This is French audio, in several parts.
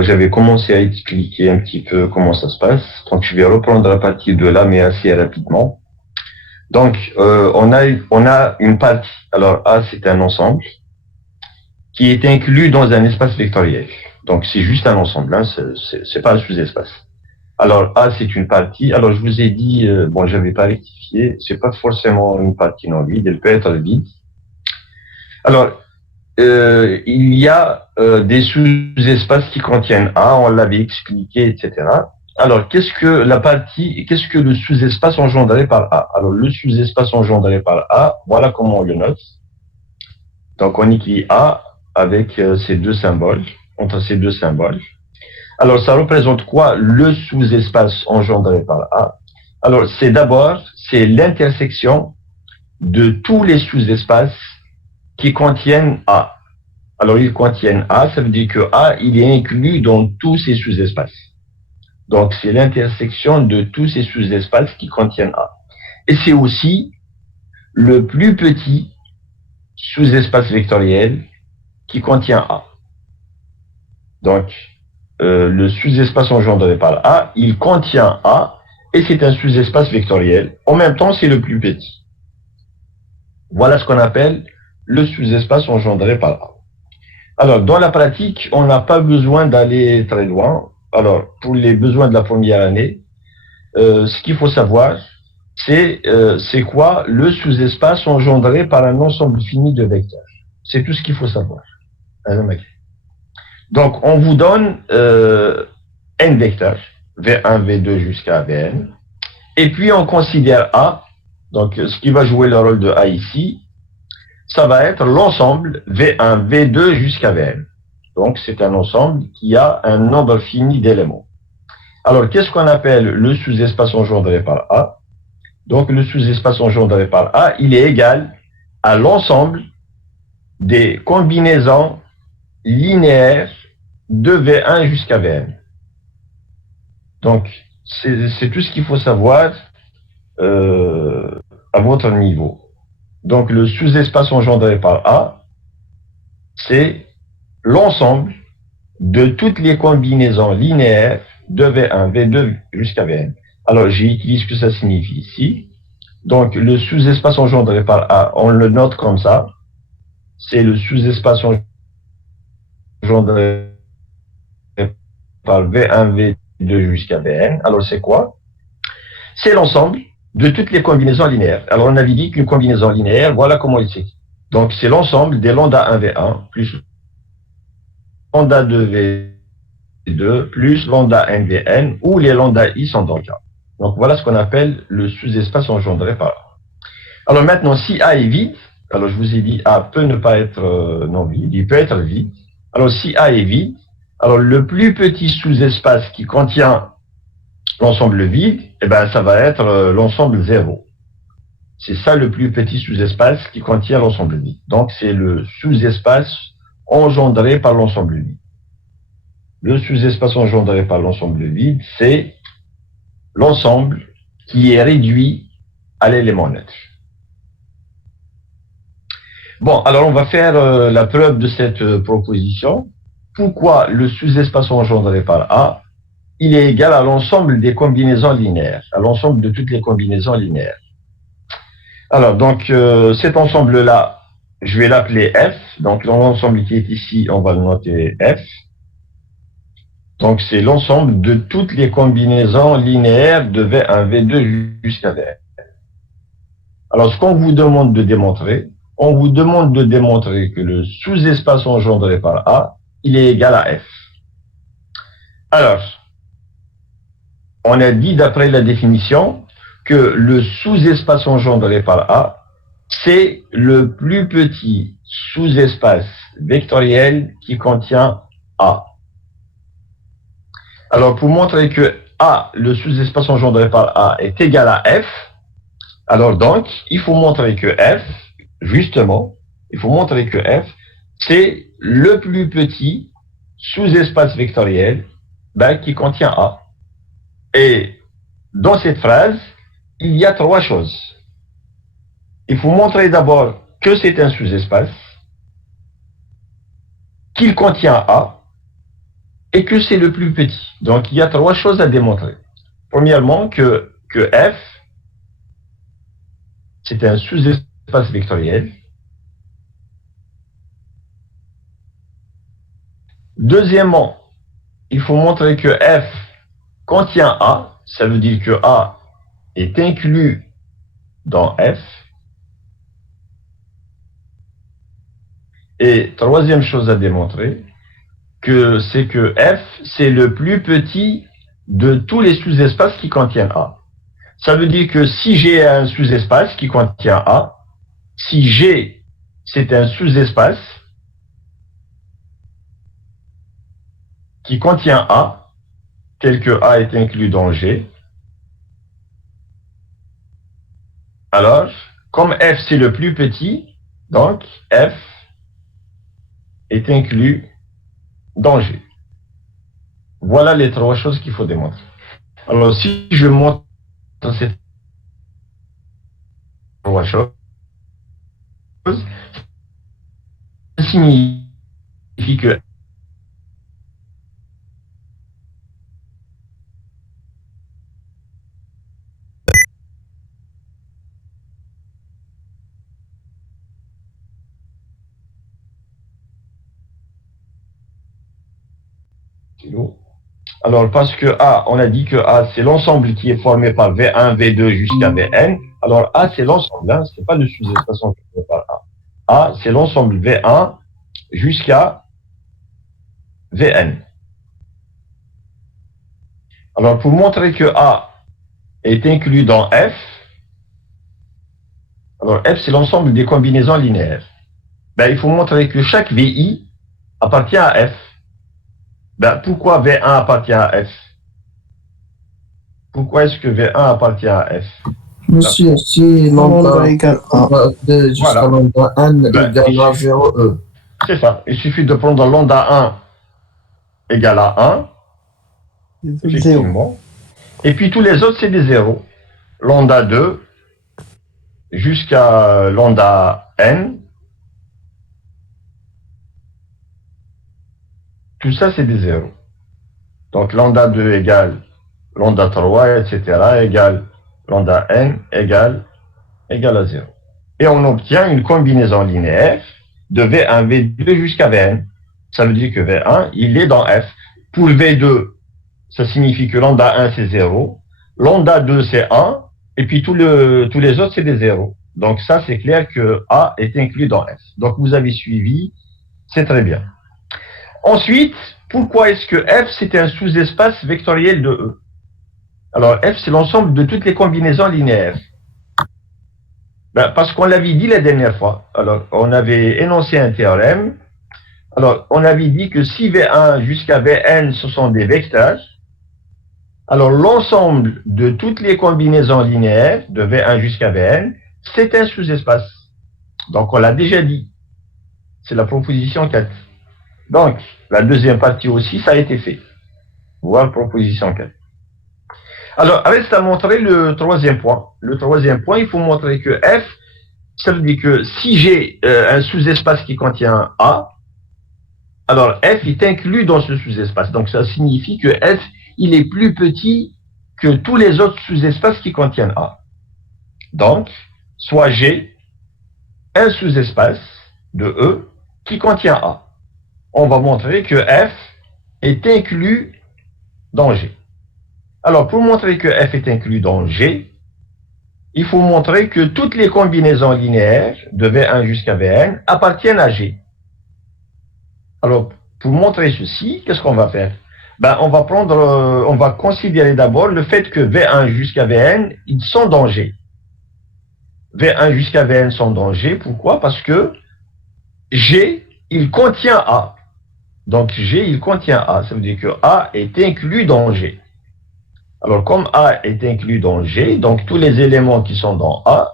j'avais commencé à expliquer un petit peu comment ça se passe. Donc, je vais reprendre à partir de là, mais assez rapidement. Donc, on a une partie. Alors, A, c'est un ensemble qui est inclus dans un espace vectoriel. Donc, c'est juste un ensemble, hein, c'est pas un sous-espace. Alors, A, c'est une partie. Alors, je vous ai dit, bon, j'avais pas rectifié, c'est pas forcément une partie non vide, elle peut être vide. Alors, il y a des sous-espaces qui contiennent A, on l'avait expliqué, etc. Alors, qu'est-ce que le sous-espace engendré par A? Alors, le sous-espace engendré par A, voilà comment on le note. Donc, on écrit A avec ces deux symboles, entre ces deux symboles. Alors, ça représente quoi le sous-espace engendré par A? Alors, c'est l'intersection de tous les sous-espaces qui contiennent A. Alors, ils contiennent A, ça veut dire que A, il est inclus dans tous ces sous-espaces. Donc, c'est l'intersection de tous ces sous-espaces qui contiennent A. Et c'est aussi le plus petit sous-espace vectoriel qui contient A. Donc, le sous-espace engendré par A, il contient A, et c'est un sous-espace vectoriel. En même temps, c'est le plus petit. Voilà ce qu'on appelle le sous-espace engendré par A. Alors, dans la pratique, on n'a pas besoin d'aller très loin. Alors, pour les besoins de la première année, ce qu'il faut savoir, c'est quoi le sous-espace engendré par un ensemble fini de vecteurs. C'est tout ce qu'il faut savoir. Donc, on vous donne n vecteurs, V1, V2 jusqu'à Vn, et puis on considère A, donc ce qui va jouer le rôle de A ici, ça va être l'ensemble V1, V2 jusqu'à Vn. Donc, c'est un ensemble qui a un nombre fini d'éléments. Alors, qu'est-ce qu'on appelle le sous-espace engendré par A? Donc, le sous-espace engendré par A, il est égal à l'ensemble des combinaisons linéaires de V1 jusqu'à Vn. Donc, c'est tout ce qu'il faut savoir à votre niveau. Donc, le sous-espace engendré par A, c'est l'ensemble de toutes les combinaisons linéaires de V1, V2 jusqu'à Vn. Alors, j'ai écrit ce que ça signifie ici. Donc, le sous-espace engendré par A, on le note comme ça. C'est le sous-espace engendré par V1, V2 jusqu'à Vn. Alors, c'est quoi? C'est l'ensemble de toutes les combinaisons linéaires. Alors, on avait dit qu'une combinaison linéaire, voilà comment il s'écrit. Donc, c'est l'ensemble des lambda 1 V1 plus lambda 2 V2 plus lambda n Vn, où les lambda i sont dans le cas. Donc, voilà ce qu'on appelle le sous-espace engendré par A. Alors maintenant, si A est vide, alors je vous ai dit A peut ne pas être non vide, il peut être vide. Alors si A est vide, alors le plus petit sous-espace qui contient l'ensemble vide, eh ben, ça va être l'ensemble 0. C'est ça le plus petit sous-espace qui contient l'ensemble vide. Donc c'est le sous-espace engendré par l'ensemble vide. Le sous-espace engendré par l'ensemble vide, c'est l'ensemble qui est réduit à l'élément neutre. Bon, alors on va faire la preuve de cette proposition. Pourquoi le sous-espace engendré par A, il est égal à l'ensemble des combinaisons linéaires, à l'ensemble de toutes les combinaisons linéaires. Alors, donc, cet ensemble-là, je vais l'appeler F. Donc, l'ensemble qui est ici, on va le noter F. Donc, c'est l'ensemble de toutes les combinaisons linéaires de V1, V2 jusqu'à Vn. Alors, ce qu'on vous demande de démontrer, on vous demande de démontrer que le sous-espace engendré par A, il est égal à F. Alors, on a dit d'après la définition que le sous-espace engendré par A, c'est le plus petit sous-espace vectoriel qui contient A. Alors, pour montrer que A, le sous-espace engendré par A, est égal à F, alors donc, il faut montrer que F, justement, il faut montrer que F, c'est le plus petit sous-espace vectoriel qui contient A. Et dans cette phrase, il y a trois choses. Il faut montrer d'abord que c'est un sous-espace, qu'il contient A, et que c'est le plus petit. Donc, il y a trois choses à démontrer. Premièrement, que F, c'est un sous-espace vectoriel. Deuxièmement, il faut montrer que F contient A, ça veut dire que A est inclus dans F. Et troisième chose à démontrer, c'est que F, c'est le plus petit de tous les sous-espaces qui contiennent A. Ça veut dire que si j'ai un sous-espace qui contient A, si G, c'est un sous-espace qui contient A, tel que A est inclus dans G, alors, comme F c'est le plus petit, donc F est inclus dans G. Voilà les trois choses qu'il faut démontrer. Alors, si je montre ces trois choses, ça signifie que alors, parce que A, on a dit que A, c'est l'ensemble qui est formé par V1, V2 jusqu'à Vn. Alors, A, c'est l'ensemble, hein, ce n'est pas le sous-espace formé par A. A, c'est l'ensemble V1 jusqu'à Vn. Alors, pour montrer que A est inclus dans F, alors F, c'est l'ensemble des combinaisons linéaires. Ben, il faut montrer que chaque VI appartient à F. Ben, pourquoi V1 appartient à F? Pourquoi est-ce que V1 appartient à F? Monsieur, si lambda égale 1, jusqu'à lambda n égale à 0, E. C'est ça. Il suffit de prendre lambda 1 égale à 1, effectivement. Et puis tous les autres, c'est des zéros. Lambda 2 jusqu'à lambda n. Tout ça, c'est des zéros. Donc, lambda 2 égale lambda 3, etc., égale lambda n égale à 0. Et on obtient une combinaison linéaire de V1, V2 jusqu'à Vn. Ça veut dire que V1, il est dans F. Pour V2, ça signifie que lambda 1, c'est 0. Lambda 2, c'est 1. Et puis tous les autres, c'est des zéros. Donc ça, c'est clair que A est inclus dans F. Donc vous avez suivi, c'est très bien. Ensuite, pourquoi est-ce que F, c'est un sous-espace vectoriel de E? Alors, F, c'est l'ensemble de toutes les combinaisons linéaires. Ben, parce qu'on l'avait dit la dernière fois. Alors, on avait énoncé un théorème. Alors, on avait dit que si V1 jusqu'à Vn, ce sont des vecteurs, alors l'ensemble de toutes les combinaisons linéaires, de V1 jusqu'à Vn, c'est un sous-espace. Donc, on l'a déjà dit. C'est la proposition 4. Donc, la deuxième partie aussi, ça a été fait. Voir proposition 4. Alors, reste à montrer le troisième point. Le troisième point, il faut montrer que F, ça veut dire que si j'ai un sous-espace qui contient A, alors F est inclus dans ce sous-espace. Donc, ça signifie que F, il est plus petit que tous les autres sous-espaces qui contiennent A. Donc, soit j'ai un sous-espace de E qui contient A. On va montrer que F est inclus dans G. Alors, pour montrer que F est inclus dans G, il faut montrer que toutes les combinaisons linéaires de V1 jusqu'à Vn appartiennent à G. Alors, pour montrer ceci, qu'est-ce qu'on va faire? Ben, on va considérer d'abord le fait que V1 jusqu'à Vn, ils sont dans G. V1 jusqu'à Vn sont dans G. Pourquoi? Parce que G, il contient A. Donc, G, il contient A. Ça veut dire que A est inclus dans G. Alors, comme A est inclus dans G, donc tous les éléments qui sont dans A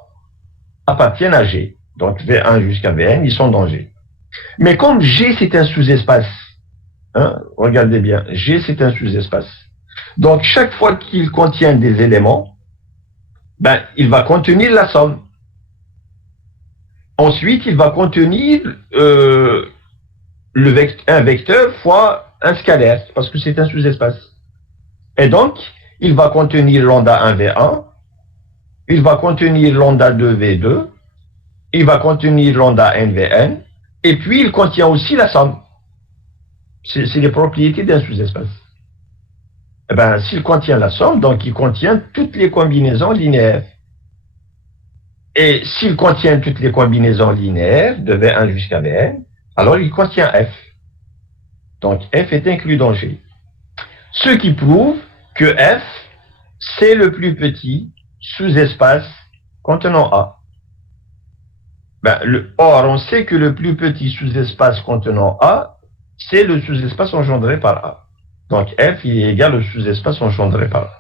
appartiennent à G. Donc, V1 jusqu'à Vn, ils sont dans G. Mais comme G, c'est un sous-espace, hein, regardez bien, G, c'est un sous-espace. Donc, chaque fois qu'il contient des éléments, ben, il va contenir la somme. Ensuite, il va contenir un vecteur fois un scalaire, parce que c'est un sous-espace. Et donc, il va contenir lambda 1V1, il va contenir lambda 2V2, il va contenir lambda NVN, et puis il contient aussi la somme. C'est les propriétés d'un sous-espace. Eh bien, s'il contient la somme, donc il contient toutes les combinaisons linéaires. Et s'il contient toutes les combinaisons linéaires de V1 jusqu'à Vn, alors il contient F. Donc F est inclus dans G. Ce qui prouve que F, c'est le plus petit sous-espace contenant A. Or, on sait que le plus petit sous-espace contenant A, c'est le sous-espace engendré par A. Donc F il est égal au sous-espace engendré par A.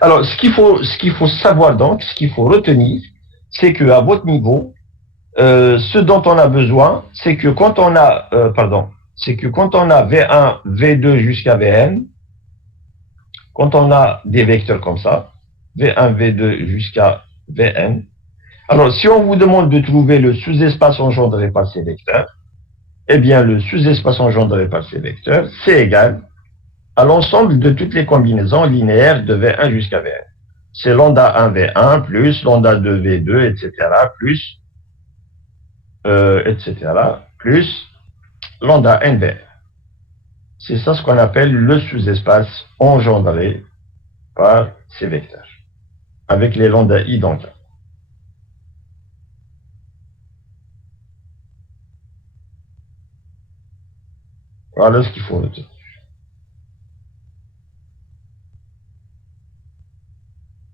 Alors, ce qu'il faut savoir donc, ce qu'il faut retenir, c'est qu'à votre niveau, ce dont on a besoin, c'est que quand on a, V1, V2 jusqu'à Vn, quand on a des vecteurs comme ça, V1, V2 jusqu'à Vn, alors si on vous demande de trouver le sous-espace engendré par ces vecteurs, eh bien le sous-espace engendré par ces vecteurs, c'est égal à l'ensemble de toutes les combinaisons linéaires de V1 jusqu'à Vn. C'est lambda 1V1 plus lambda 2V2, etc., plus lambda NVR. C'est ça ce qu'on appelle le sous-espace engendré par ces vecteurs, avec les lambda I dans le cas. Voilà ce qu'il faut retenir.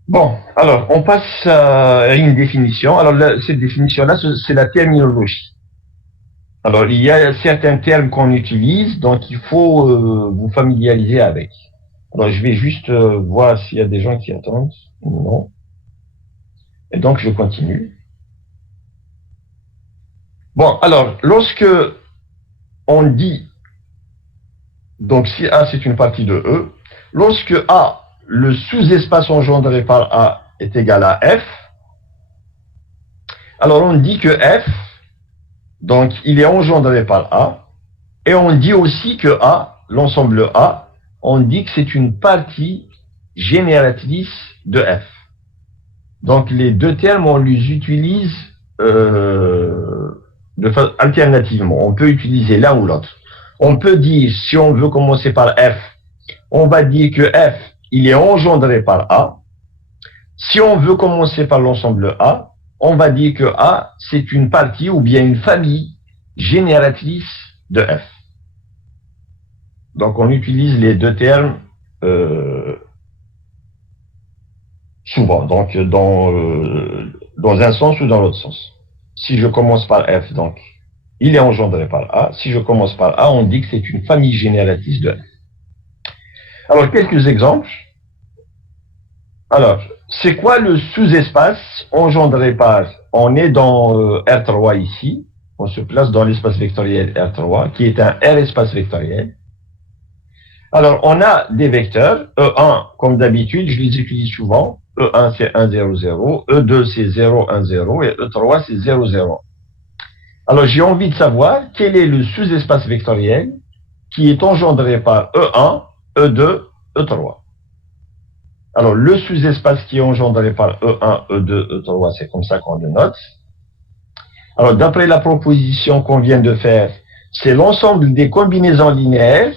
Bon, alors, on passe à une définition. Alors, cette définition-là, c'est la terminologie. Alors, il y a certains termes qu'on utilise, donc il faut vous familiariser avec. Alors, je vais juste voir s'il y a des gens qui attendent. Non. Et donc, je continue. Bon, alors, lorsque on dit, donc si A c'est une partie de E, lorsque A, le sous-espace engendré par A est égal à F, alors on dit que F, donc il est engendré par A, et on dit aussi que A, l'ensemble A, on dit que c'est une partie génératrice de F. Donc les deux termes, on les utilise alternativement. On peut utiliser l'un ou l'autre. On peut dire, si on veut commencer par F, on va dire que F, il est engendré par A. Si on veut commencer par l'ensemble A, on va dire que A, c'est une partie ou bien une famille génératrice de F. Donc on utilise les deux termes souvent, donc dans un sens ou dans l'autre sens. Si je commence par F, donc il est engendré par A. Si je commence par A, on dit que c'est une famille génératrice de F. Alors, quelques exemples. Alors, c'est quoi le sous-espace engendré par... On est dans R3 ici. On se place dans l'espace vectoriel R3, qui est un R espace vectoriel. Alors, on a des vecteurs. E1, comme d'habitude, je les utilise souvent. E1, c'est 1, 0, 0. E2, c'est 0, 1, 0. Et E3, c'est 0, 0. Alors, j'ai envie de savoir quel est le sous-espace vectoriel qui est engendré par E1, E2, E3. Alors, le sous-espace qui est engendré par E1, E2, E3, c'est comme ça qu'on le note. Alors, d'après la proposition qu'on vient de faire, c'est l'ensemble des combinaisons linéaires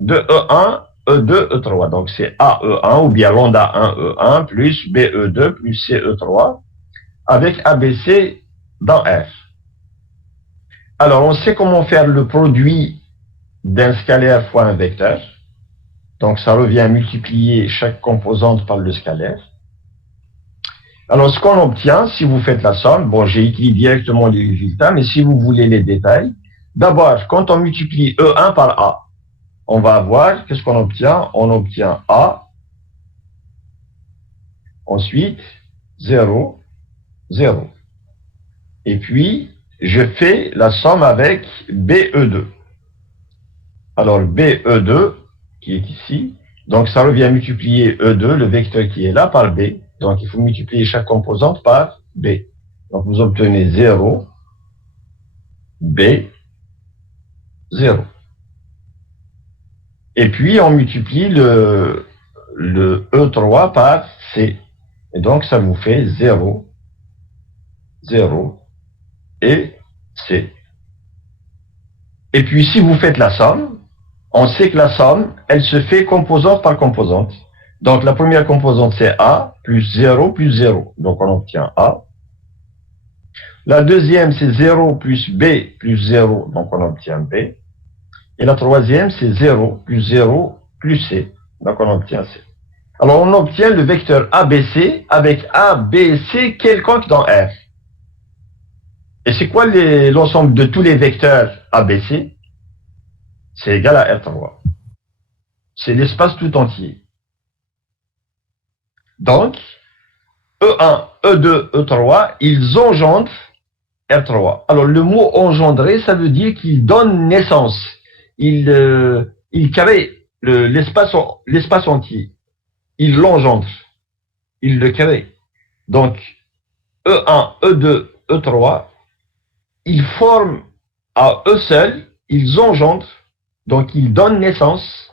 de E1, E2, E3. Donc, c'est AE1 ou bien lambda 1, E1 plus BE2 plus CE3 avec ABC dans R. Alors, on sait comment faire le produit d'un scalaire fois un vecteur. Donc, ça revient à multiplier chaque composante par le scalaire. Alors, ce qu'on obtient, si vous faites la somme, bon, j'ai écrit directement les résultats, mais si vous voulez les détails, d'abord, quand on multiplie E1 par A, on va avoir, qu'est-ce qu'on obtient? On obtient A, ensuite 0, 0. Et puis, je fais la somme avec BE2. Alors, BE2, qui est ici, donc ça revient à multiplier E2, le vecteur qui est là, par B. Donc, il faut multiplier chaque composante par B. Donc, vous obtenez 0, B, 0. Et puis, on multiplie le E3 par C. Et donc, ça vous fait 0, 0 et C. Et puis, si vous faites la somme, on sait que la somme, elle se fait composante par composante. Donc, la première composante, c'est A plus 0 plus 0. Donc, on obtient A. La deuxième, c'est 0 plus B plus 0. Donc, on obtient B. Et la troisième, c'est 0 plus 0 plus C. Donc, on obtient C. Alors, on obtient le vecteur ABC avec A, B, C quelconque dans R. Et c'est quoi l'ensemble de tous les vecteurs ABC? C'est égal à R3. C'est l'espace tout entier. Donc, E1, E2, E3, ils engendrent R3. Alors, le mot engendrer, ça veut dire qu'il donne naissance. Il crée l'espace entier. Il l'engendre. Il le crée. Donc, E1, E2, E3, ils forment à eux seuls, ils engendrent, donc ils donnent naissance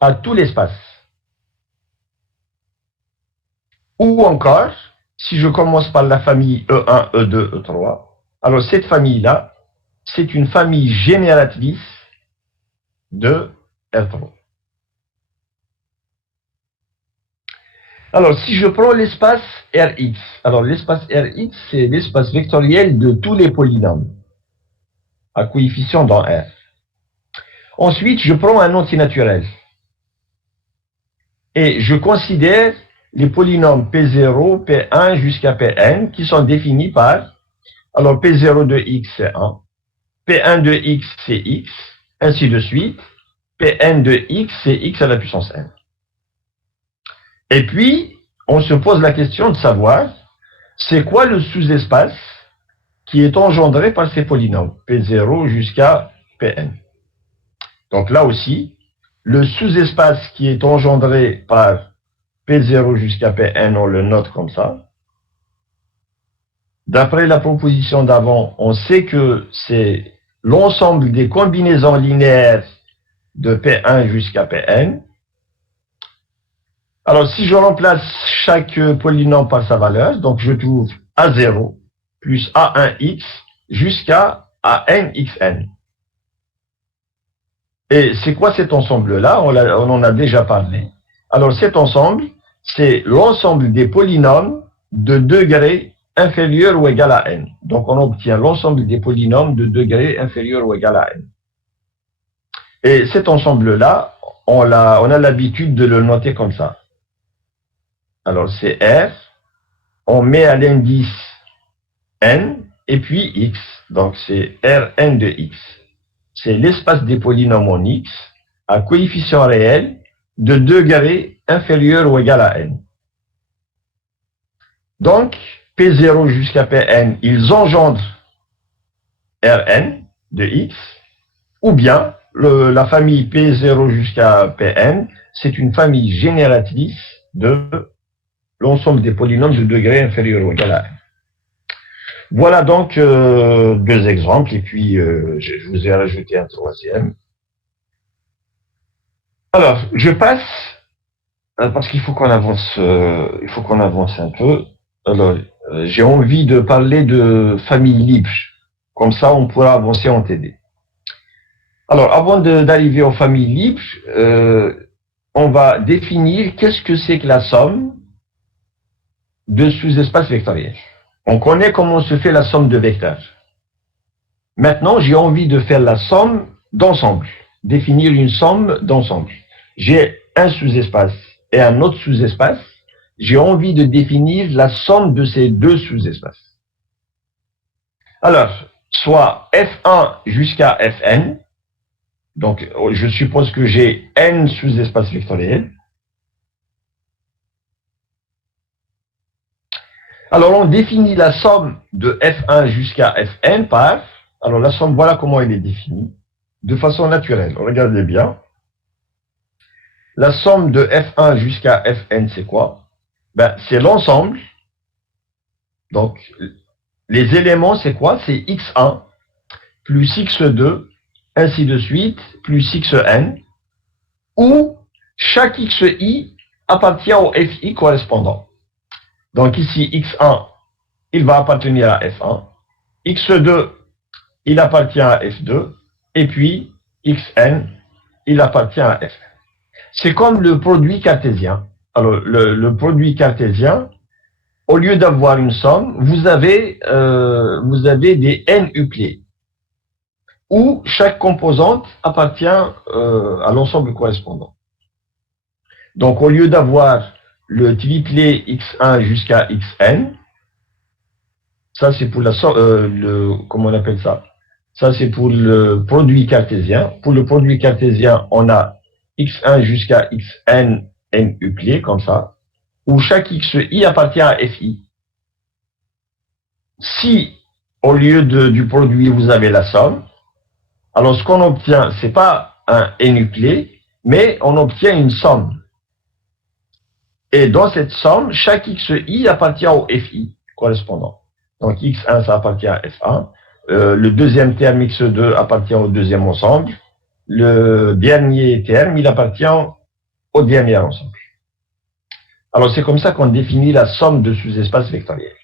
à tout l'espace. Ou encore, si je commence par la famille E1, E2, E3, alors cette famille-là, c'est une famille génératrice de R3. Alors, si je prends l'espace Rx, alors l'espace Rx, c'est l'espace vectoriel de tous les polynômes à coefficient dans R. Ensuite, je prends un antinaturel et je considère les polynômes P0, P1 jusqu'à Pn qui sont définis par, alors P0 de x c'est 1, P1 de x c'est x, ainsi de suite, Pn de x c'est x à la puissance n. Et puis, on se pose la question de savoir, c'est quoi le sous-espace qui est engendré par ces polynômes, P0 jusqu'à Pn. Donc là aussi, le sous-espace qui est engendré par P0 jusqu'à Pn, on le note comme ça. D'après la proposition d'avant, on sait que c'est l'ensemble des combinaisons linéaires de P1 jusqu'à Pn. Alors, si je remplace chaque polynôme par sa valeur, donc je trouve A0 plus A1x jusqu'à ANxn. Et c'est quoi cet ensemble-là? On en a déjà parlé. Alors, cet ensemble, c'est l'ensemble des polynômes de degré inférieur ou égal à n. Donc, on obtient l'ensemble des polynômes de degré inférieur ou égal à n. Et cet ensemble-là, on a l'habitude de le noter comme ça. Alors, c'est R, on met à l'indice n, et puis x. Donc, c'est Rn de x. C'est l'espace des polynômes en x à coefficient réel de degré inférieur ou égal à n. Donc, P0 jusqu'à Pn, ils engendrent Rn de x, ou bien la famille P0 jusqu'à Pn, c'est une famille génératrice de l'ensemble des polynômes de degré inférieur ou égal à n. Voilà donc deux exemples, et puis je vous ai rajouté un troisième. Alors, je passe, parce qu'il faut qu'on avance, un peu. Alors, j'ai envie de parler de famille libre, comme ça on pourra avancer en TD. Alors, avant d'arriver aux familles libres, on va définir qu'est-ce que c'est que la somme de sous-espaces vectoriels. On connaît comment se fait la somme de vecteurs. Maintenant, j'ai envie de faire la somme d'ensemble, définir une somme d'ensemble. J'ai un sous-espace et un autre sous-espace. J'ai envie de définir la somme de ces deux sous-espaces. Alors, soit F1 jusqu'à Fn, donc je suppose que j'ai n sous-espaces vectoriels. Alors, on définit la somme de F1 jusqu'à Fn par, alors la somme, voilà comment elle est définie, de façon naturelle. Regardez bien. La somme de F1 jusqu'à Fn, c'est quoi? Ben, c'est l'ensemble. Donc, les éléments, c'est quoi? C'est x1 plus x2, ainsi de suite, plus xn. où chaque xi appartient au fi correspondant. Donc ici, x1, il va appartenir à f1, x2, il appartient à f2, et puis xn, il appartient à fn. C'est comme le produit cartésien. Alors, le produit cartésien, au lieu d'avoir une somme, vous avez des n uclés, où chaque composante appartient à l'ensemble correspondant. Donc, au lieu d'avoir le triplet x1 jusqu'à xn, ça c'est pour comment on appelle ça? Ça c'est pour le produit cartésien. Pour le produit cartésien, on a x1 jusqu'à xn n uclés, comme ça, où chaque xi appartient à fi. Si, au lieu du produit, vous avez la somme, alors ce qu'on obtient, c'est pas un n uclé, mais on obtient une somme. Et dans cette somme, chaque xi appartient au fi correspondant. Donc x1, ça appartient à f1. Le deuxième terme x2 appartient au deuxième ensemble. Le dernier terme, il appartient au dernier ensemble. Alors c'est comme ça qu'on définit la somme de sous-espaces vectoriels.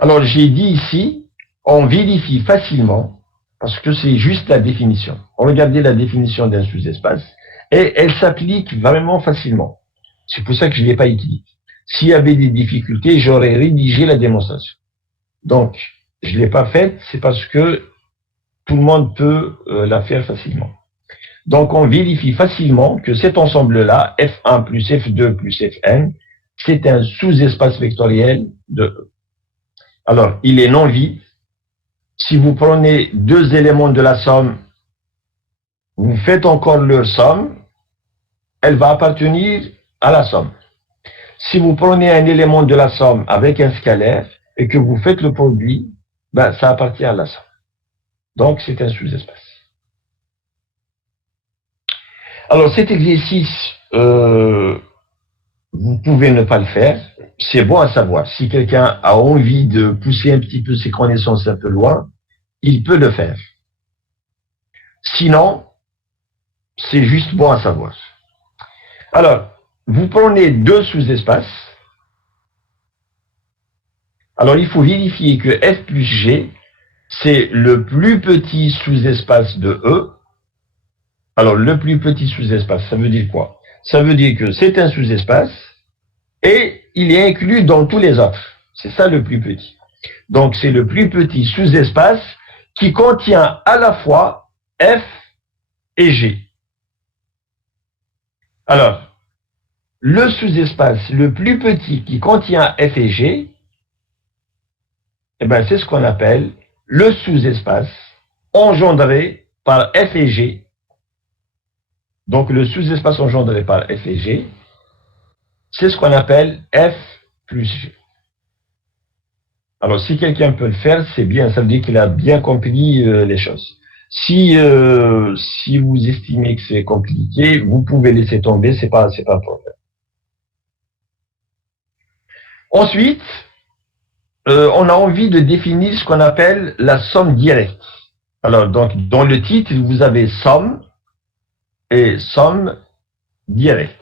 Alors j'ai dit ici, on vérifie facilement, parce que c'est juste la définition. Regardez la définition d'un sous-espace, et elle s'applique vraiment facilement. C'est pour ça que je ne l'ai pas écrit. S'il y avait des difficultés, j'aurais rédigé la démonstration. Donc, je ne l'ai pas faite, c'est parce que tout le monde peut la faire facilement. Donc, on vérifie facilement que cet ensemble-là, F1 plus F2 plus Fn, c'est un sous-espace vectoriel de E. Alors, il est non vide. Si vous prenez deux éléments de la somme, vous faites encore leur somme, elle va appartenir à la somme. Si vous prenez un élément de la somme avec un scalaire et que vous faites le produit, ben, ça appartient à la somme. Donc, c'est un sous-espace. Alors, cet exercice, vous pouvez ne pas le faire. C'est bon à savoir. Si quelqu'un a envie de pousser un petit peu ses connaissances un peu loin, il peut le faire. Sinon, c'est juste bon à savoir. Alors, vous prenez deux sous-espaces. Alors, il faut vérifier que F plus G, c'est le plus petit sous-espace de E. Alors, le plus petit sous-espace, ça veut dire quoi? Ça veut dire que c'est un sous-espace et il est inclus dans tous les autres. C'est ça le plus petit. Donc, c'est le plus petit sous-espace qui contient à la fois F et G. Alors, le sous-espace le plus petit qui contient F et G, eh ben, c'est ce qu'on appelle le sous-espace engendré par F et G. Donc, le sous-espace engendré par F et G, c'est ce qu'on appelle F plus G. Alors, si quelqu'un peut le faire, c'est bien, ça veut dire qu'il a bien compris les choses. Si vous estimez que c'est compliqué, vous pouvez laisser tomber, c'est pas un problème. Ensuite, on a envie de définir ce qu'on appelle la somme directe. Alors, donc, dans le titre, vous avez somme et somme directe.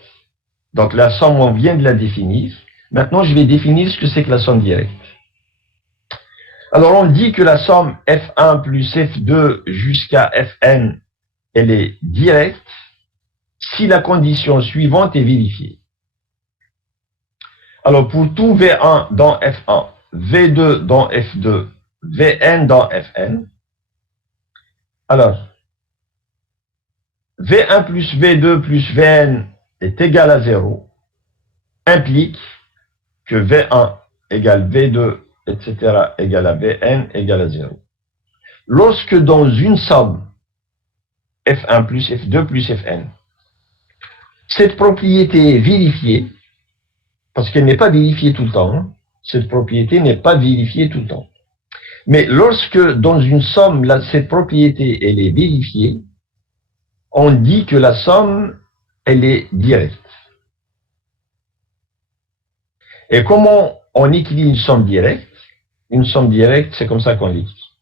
Donc, la somme, on vient de la définir. Maintenant, je vais définir ce que c'est que la somme directe. Alors, on dit que la somme F1 plus F2 jusqu'à Fn, elle est directe si la condition suivante est vérifiée. Alors, pour tout V1 dans F1, V2 dans F2, Vn dans Fn, alors, V1 plus V2 plus Vn est égal à 0, implique que V1 égale V2, etc., égale à Vn égale à 0. Lorsque dans une somme, F1 plus F2 plus Fn, cette propriété est vérifiée, parce qu'elle n'est pas vérifiée tout le temps, hein. Cette propriété n'est pas vérifiée tout le temps. Mais lorsque dans une somme, cette propriété elle est vérifiée, on dit que la somme, elle est directe. Et comment on écrit une somme directe? Une somme directe, c'est comme ça qu'on l'écrit.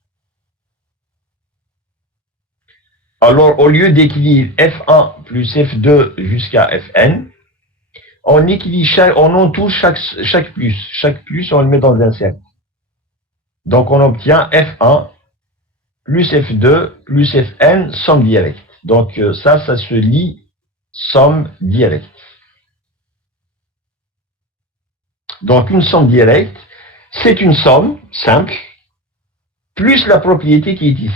Alors, au lieu d'écrire F1 plus F2 jusqu'à Fn, on écrit on entoure chaque plus. Chaque plus, on le met dans un cercle. Donc, on obtient F1 plus F2 plus Fn, somme directe. Donc, ça se lit somme directe. Donc, une somme directe, c'est une somme simple, plus la propriété qui est ici.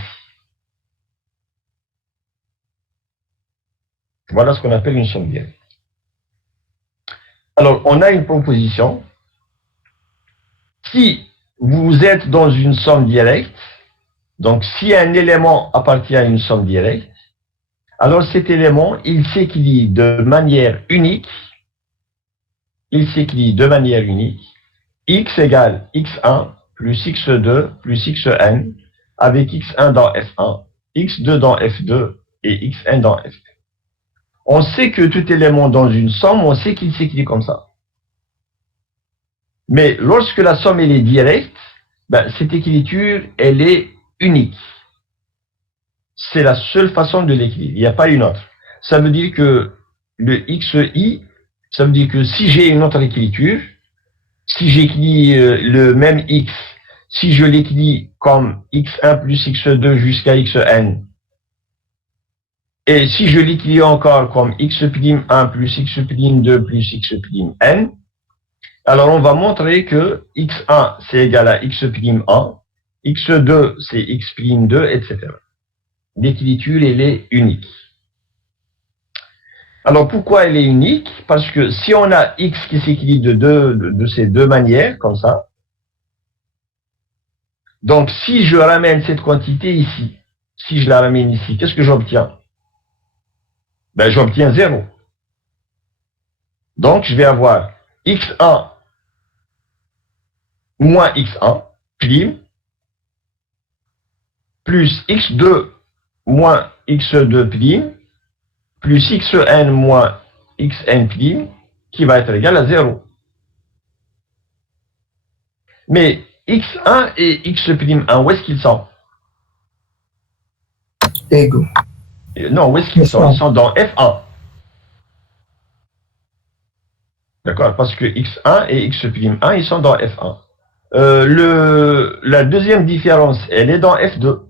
Voilà ce qu'on appelle une somme directe. Alors, on a une proposition. Si vous êtes dans une somme directe, donc si un élément appartient à une somme directe, alors cet élément, il s'écrit de manière unique. Il s'écrit de manière unique. X égale x1 plus x2 plus xn avec x1 dans f1, x2 dans f2 et xn dans f2. On sait que tout élément dans une somme, on sait qu'il s'écrit comme ça. Mais lorsque la somme elle est directe, cette écriture elle est unique. C'est la seule façon de l'écrire. Il n'y a pas une autre. Ça veut dire que le xi, ça veut dire que si j'ai une autre écriture, si j'écris le même x, si je l'écris comme x1 plus x2 jusqu'à xn, et si je l'écris encore comme x'1 plus x'2 plus x'n, alors on va montrer que x1 c'est égal à x'1, x2 c'est x'2, etc. L'écriture elle est unique. Alors pourquoi elle est unique? Parce que si on a x qui s'écrit de ces deux manières, comme ça, donc si je ramène cette quantité ici, si je la ramène ici, qu'est-ce que j'obtiens? J'obtiens 0. Donc je vais avoir x1 moins x1 prime plus x2 moins x2 prime plus xn moins xn prime qui va être égal à 0. Mais x1 et x'1, où est-ce qu'ils sont? Égaux. Non, où est-ce qu'ils sont? Ils sont dans F1. D'accord? Parce que x1 et x'1, ils sont dans F1. La deuxième différence, elle est dans F2.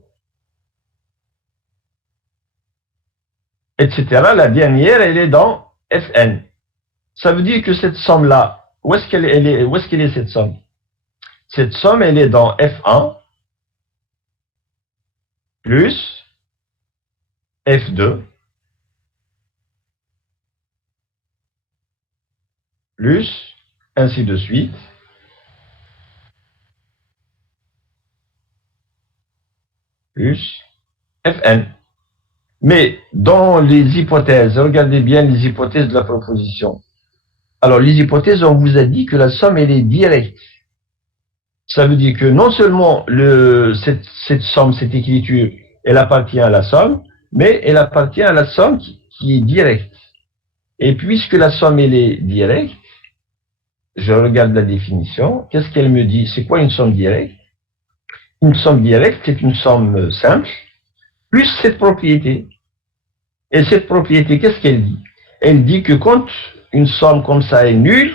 Etc. La dernière, elle est dans Fn. Ça veut dire que cette somme-là, où est-ce qu'elle est, où est-ce qu'elle est cette somme? Cette somme, elle est dans F1 plus F2 plus ainsi de suite plus Fn. Mais dans les hypothèses, regardez bien les hypothèses de la proposition. Alors, les hypothèses, on vous a dit que la somme, elle est directe. Ça veut dire que non seulement cette somme, cette écriture, elle appartient à la somme, mais elle appartient à la somme qui est directe. Et puisque la somme, elle est directe, je regarde la définition, qu'est-ce qu'elle me dit? C'est quoi une somme directe? Une somme directe, c'est une somme simple, plus cette propriété. Et cette propriété, qu'est-ce qu'elle dit? Elle dit que quand une somme comme ça est nulle,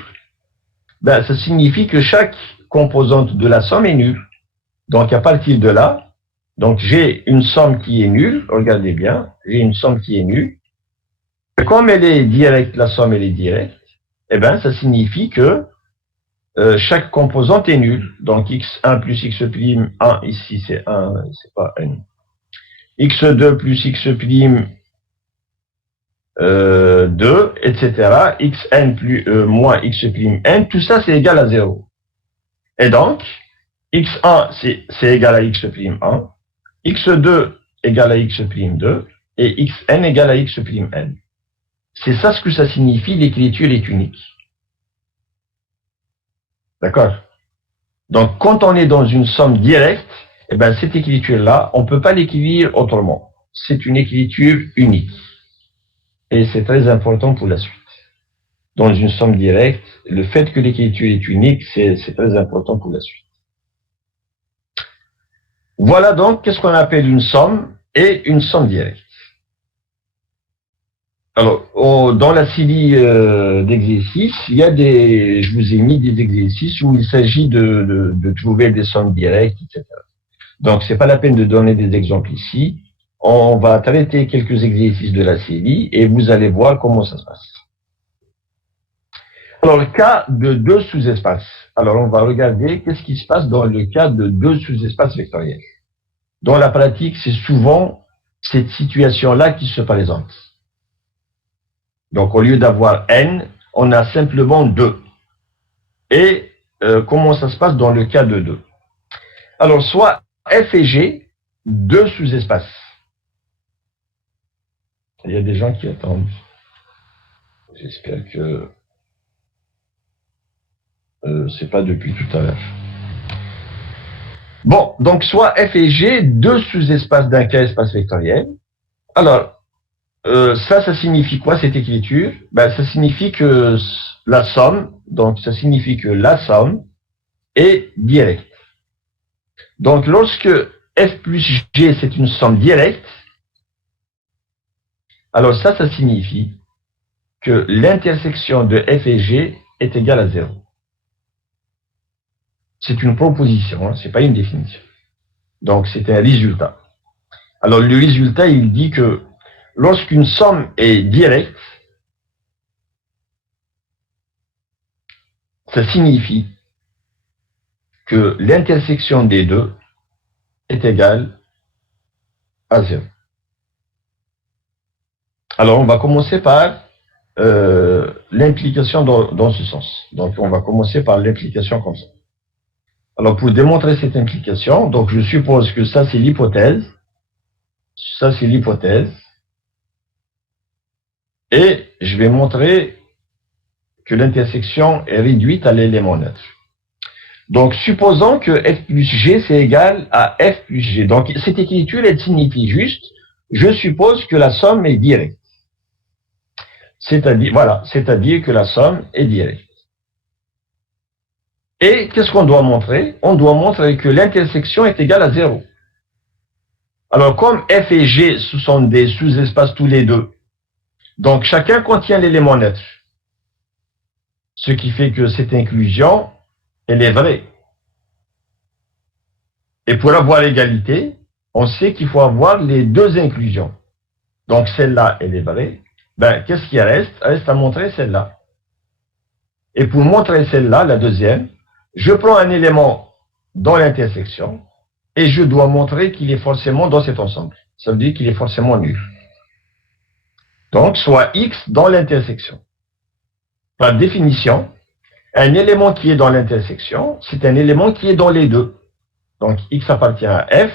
ça signifie que chaque composante de la somme est nulle. Donc à partir de là, donc j'ai une somme qui est nulle, regardez bien, j'ai une somme qui est nulle. Et comme elle est directe, la somme elle est directe, ça signifie que chaque composante est nulle. Donc x1 plus x'1, ici c'est 1, c'est pas n. x2 plus x', 2, etc. xn plus moins x', tout ça c'est égal à 0. Et donc, x1 c'est égal à x'1, x2 égal à x'2 et xn égal à x'. C'est ça ce que ça signifie, l'écriture est unique. D'accord? Donc, quand on est dans une somme directe, cette écriture-là, on ne peut pas l'écrire autrement. C'est une écriture unique. Et c'est très important pour la suite. Dans une somme directe, le fait que l'écriture est unique, c'est très important pour la suite. Voilà donc qu'est-ce qu'on appelle une somme et une somme directe. Alors, dans la série d'exercices, je vous ai mis des exercices où il s'agit de trouver des sommes directes, etc. Donc, c'est pas la peine de donner des exemples ici. On va traiter quelques exercices de la série et vous allez voir comment ça se passe. Alors, le cas de deux sous-espaces. Alors, on va regarder qu'est-ce qui se passe dans le cas de deux sous-espaces vectoriels. Dans la pratique, c'est souvent cette situation-là qui se présente. Donc, au lieu d'avoir n, on a simplement 2. Et comment ça se passe dans le cas de 2? Alors, soit f et g, deux sous-espaces. Il y a des gens qui attendent. J'espère que c'est pas depuis tout à l'heure. Bon, donc soit f et g, deux sous-espaces d'un cas espace vectoriel. Alors, ça signifie quoi cette écriture? Ben, ça signifie que la somme, donc ça signifie que la somme est directe. Donc lorsque f plus g c'est une somme directe, alors ça signifie que l'intersection de f et g est égale à 0. C'est une proposition, hein, c'est pas une définition. Donc c'est un résultat. Alors le résultat il dit que lorsqu'une somme est directe, ça signifie que l'intersection des deux est égale à 0. Alors on va commencer par l'implication dans ce sens. Donc on va commencer par l'implication comme ça. Alors pour démontrer cette implication, donc je suppose que ça c'est l'hypothèse, ça c'est l'hypothèse, et je vais montrer que l'intersection est réduite à l'élément neutre. Donc, supposons que f plus g, c'est égal à f plus g. Donc, cette écriture, elle signifie juste, je suppose que la somme est directe. C'est-à-dire, voilà, c'est-à-dire que la somme est directe. Et qu'est-ce qu'on doit montrer? On doit montrer que l'intersection est égale à 0. Alors, comme f et g, ce sont des sous-espaces tous les deux, donc chacun contient l'élément neutre. Ce qui fait que cette inclusion, elle est vraie. Et pour avoir l'égalité, on sait qu'il faut avoir les deux inclusions. Donc celle-là, elle est vraie. Ben, qu'est-ce qui reste? Il reste à montrer celle-là. Et pour montrer celle-là, la deuxième, je prends un élément dans l'intersection et je dois montrer qu'il est forcément dans cet ensemble. Ça veut dire qu'il est forcément nul. Donc, soit x dans l'intersection. Par définition, un élément qui est dans l'intersection, c'est un élément qui est dans les deux. Donc, x appartient à f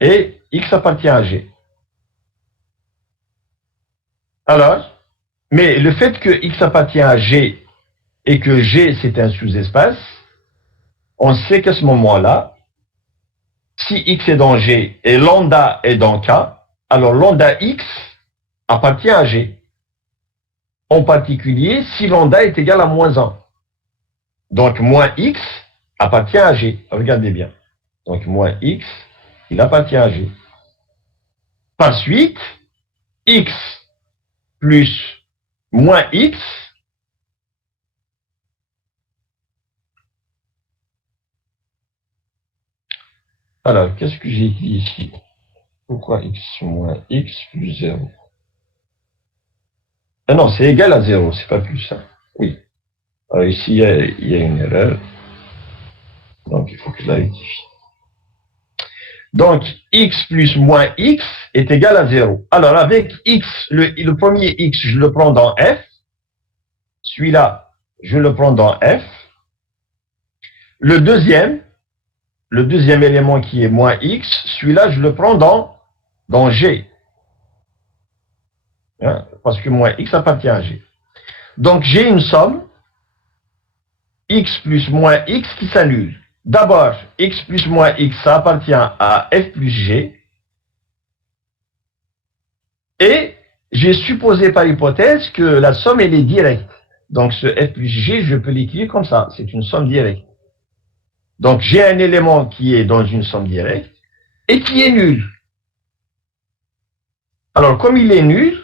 et x appartient à g. Alors, mais le fait que x appartient à g et que g c'est un sous-espace, on sait qu'à ce moment-là, si x est dans g et lambda est dans k, alors lambda x appartient à g. En particulier, si lambda est égal à moins 1. Donc, moins x appartient à g. Regardez bien. Donc, moins x, il appartient à g. Par suite, x plus moins x, alors, qu'est-ce que j'ai écrit ici? Pourquoi x moins x plus 0? Ah non, c'est égal à 0, c'est pas plus ça. Oui. Alors ici, il y a une erreur. Donc, il faut que je la rectifie. Donc, x plus moins x est égal à 0. Alors, avec x, le premier x, je le prends dans f. Celui-là, je le prends dans f. Le deuxième élément qui est moins x, celui-là, je le prends dans g. Hein, parce que moins x appartient à g. Donc, j'ai une somme x plus moins x qui s'annule. D'abord, x plus moins x, ça appartient à f plus g. Et j'ai supposé par hypothèse que la somme, elle est directe. Donc, ce f plus g, je peux l'écrire comme ça. C'est une somme directe. Donc, j'ai un élément qui est dans une somme directe et qui est nul. Alors, comme il est nul,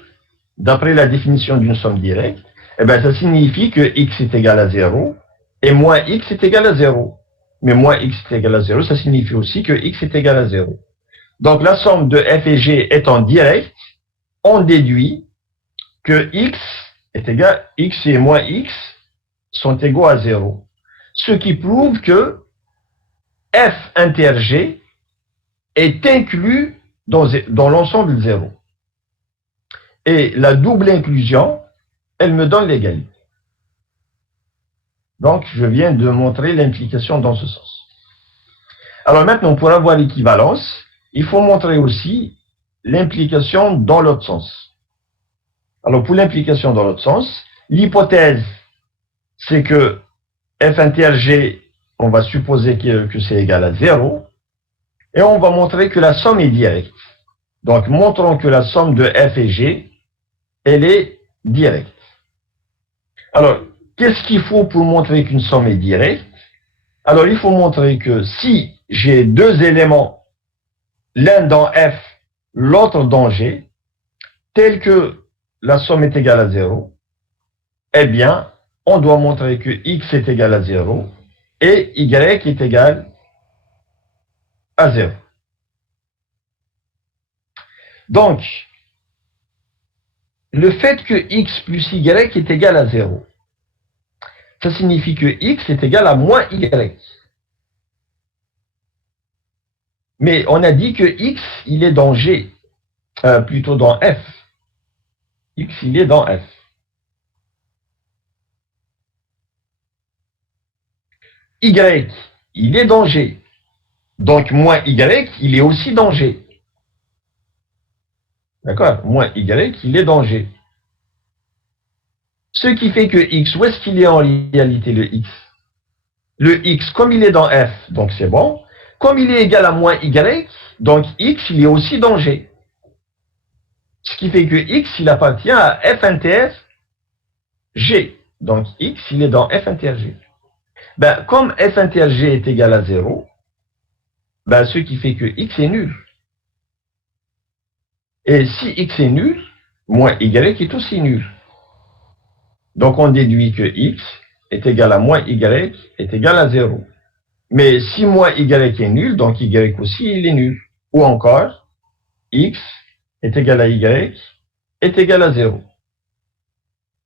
d'après la définition d'une somme directe, eh bien, ça signifie que x est égal à 0 et moins x est égal à 0. Mais moins x est égal à 0, ça signifie aussi que x est égal à 0. Donc, la somme de f et g étant directe, on déduit que x est égal, x et moins x sont égaux à 0. Ce qui prouve que f inter g est inclus dans l'ensemble 0. Et la double inclusion, elle me donne l'égalité. Donc, je viens de montrer l'implication dans ce sens. Alors maintenant, pour avoir l'équivalence, il faut montrer aussi l'implication dans l'autre sens. Alors, pour l'implication dans l'autre sens, l'hypothèse, c'est que f inter g, on va supposer que c'est égal à 0, et on va montrer que la somme est directe. Donc, montrons que la somme de f et g, elle est directe. Alors, qu'est-ce qu'il faut pour montrer qu'une somme est directe? Alors, il faut montrer que si j'ai deux éléments, l'un dans f, l'autre dans g, tel que la somme est égale à 0, eh bien, on doit montrer que x est égal à 0 et y est égal à 0. Donc, le fait que x plus y est égal à 0, ça signifie que x est égal à moins y. Mais on a dit que x, il est dans g, plutôt dans f. X, il est dans f. Y, il est dans g. Donc, moins y, il est aussi dans g. D'accord? Moins y, il est dans g. Ce qui fait que x, où est-ce qu'il est en réalité le x? Le x, comme il est dans f, donc c'est bon. Comme il est égal à moins y, donc x, il est aussi dans g. Ce qui fait que x, il appartient à f inter g. Donc x, il est dans f inter g. Ben, comme f inter g est égal à 0, ben, ce qui fait que x est nul. Et si x est nul, moins y est aussi nul. Donc on déduit que x est égal à moins y est égal à 0. Mais si moins y est nul, donc y aussi il est nul. Ou encore, x est égal à y est égal à 0.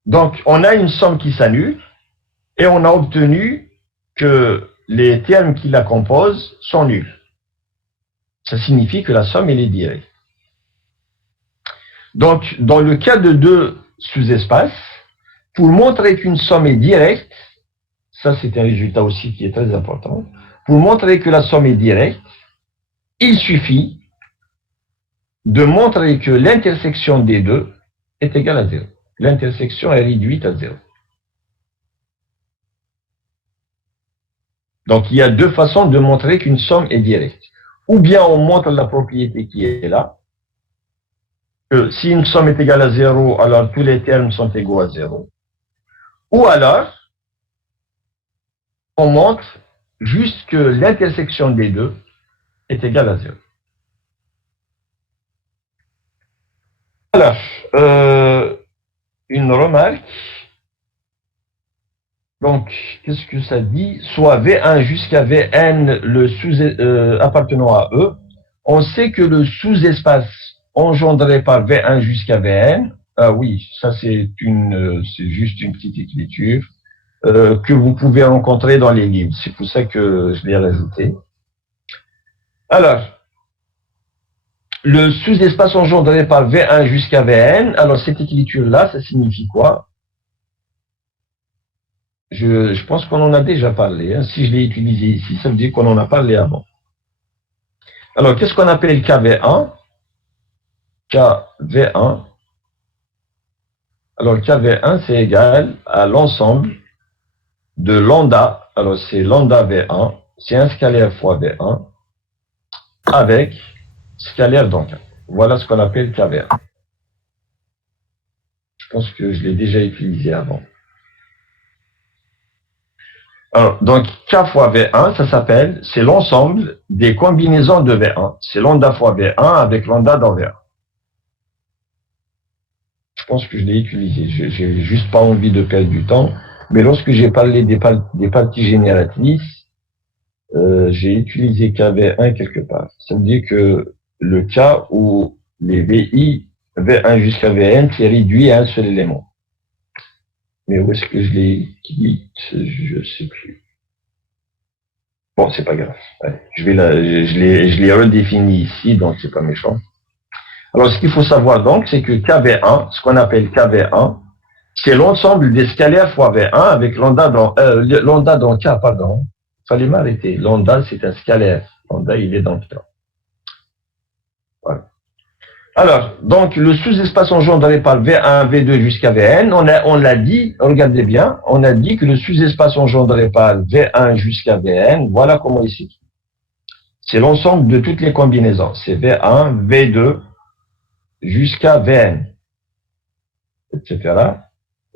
Donc on a une somme qui s'annule et on a obtenu que les termes qui la composent sont nuls. Ça signifie que la somme elle est directe. Donc dans le cas de deux sous-espaces, pour montrer qu'une somme est directe, ça c'est un résultat aussi qui est très important, pour montrer que la somme est directe, il suffit de montrer que l'intersection des deux est égale à 0. L'intersection est réduite à 0. Donc il y a deux façons de montrer qu'une somme est directe. Ou bien on montre la propriété qui est là, que si une somme est égale à 0, alors tous les termes sont égaux à 0. Ou alors, on montre juste que l'intersection des deux est égale à 0. Alors, une remarque. Donc, qu'est-ce que ça dit? Soit V1 jusqu'à Vn, le appartenant à E. On sait que le sous-espace engendré par V1 jusqu'à Vn, oui, ça c'est juste une petite écriture que vous pouvez rencontrer dans les livres. C'est pour ça que je l'ai rajouté. Alors, le sous-espace engendré par V1 jusqu'à Vn, alors cette écriture-là, ça signifie quoi? Je pense qu'on en a déjà parlé. Hein. Si je l'ai utilisé ici, ça veut dire qu'on en a parlé avant. Alors, qu'est-ce qu'on appelle KV1? KV1. Alors, KV1, c'est égal à l'ensemble de lambda. Alors, c'est lambda V1. C'est un scalaire fois V1 avec scalaire donc. Voilà ce qu'on appelle KV1. Je pense que je l'ai déjà utilisé avant. Alors, donc, K fois V1, ça s'appelle, c'est l'ensemble des combinaisons de V1. C'est lambda fois V1 avec lambda dans V1. pense que je l'ai utilisé. J'ai juste pas envie de perdre du temps. Mais lorsque j'ai parlé des parties génératrices, j'ai utilisé KV1 quelque part. Ça veut dire que le cas où les VI, V1 jusqu'à Vn, c'est réduit à un seul élément. Mais où est-ce que je l'ai écrit? Je sais plus. Bon, c'est pas grave. Ouais, je l'ai redéfini ici, donc c'est pas méchant. Alors, ce qu'il faut savoir donc, c'est que KV1, ce qu'on appelle KV1, c'est l'ensemble des scalaires fois V1 avec lambda dans K, pardon. Fallait m'arrêter. Lambda, c'est un scalaire. Lambda, il est dans K. Voilà. Alors, donc, le sous-espace engendré par V1, V2 jusqu'à Vn, on l'a dit, regardez bien, on a dit que le sous-espace engendré par V1 jusqu'à Vn, voilà comment il s'écrit. C'est l'ensemble de toutes les combinaisons. C'est V1, V2 jusqu'à Vn, etc.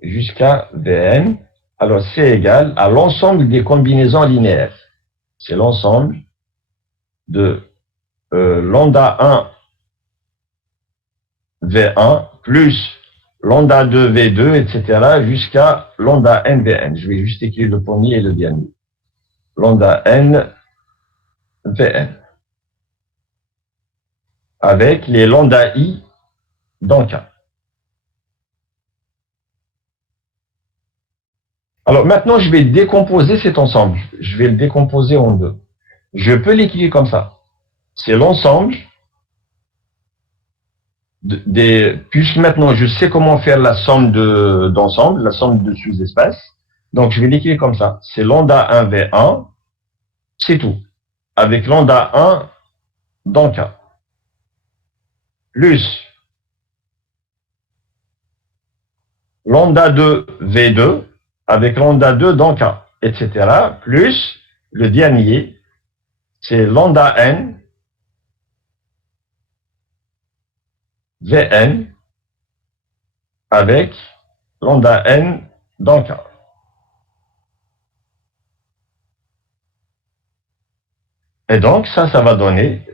jusqu'à Vn. Alors, c'est égal à l'ensemble des combinaisons linéaires. C'est l'ensemble de lambda 1 V1 plus lambda 2 V2, etc. jusqu'à lambda n Vn. Je vais juste écrire le premier et le dernier. Lambda n Vn. Avec les lambda i dans K. Alors maintenant, je vais décomposer cet ensemble. Je vais le décomposer en deux. Je peux l'écrire comme ça. C'est l'ensemble puisque maintenant je sais comment faire la somme d'ensemble, la somme de sous-espaces. Donc je vais l'écrire comme ça. C'est lambda 1 V1, c'est tout. Avec lambda 1 dans K. Plus lambda 2 V2 avec lambda 2 dans K, etc. Plus le dernier, c'est lambda n Vn avec lambda n dans K. Et donc, ça va donner,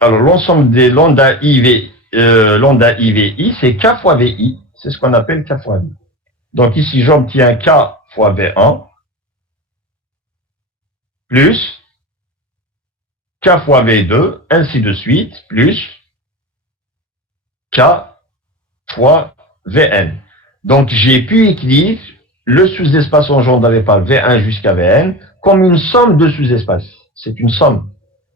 alors l'ensemble des lambda IVI, c'est K fois VI, c'est ce qu'on appelle K fois VI. Donc ici, j'obtiens K fois V1, plus K fois V2, ainsi de suite, plus K fois Vn. Donc j'ai pu écrire le sous-espace engendré par V1 jusqu'à Vn comme une somme de sous-espaces. C'est une somme.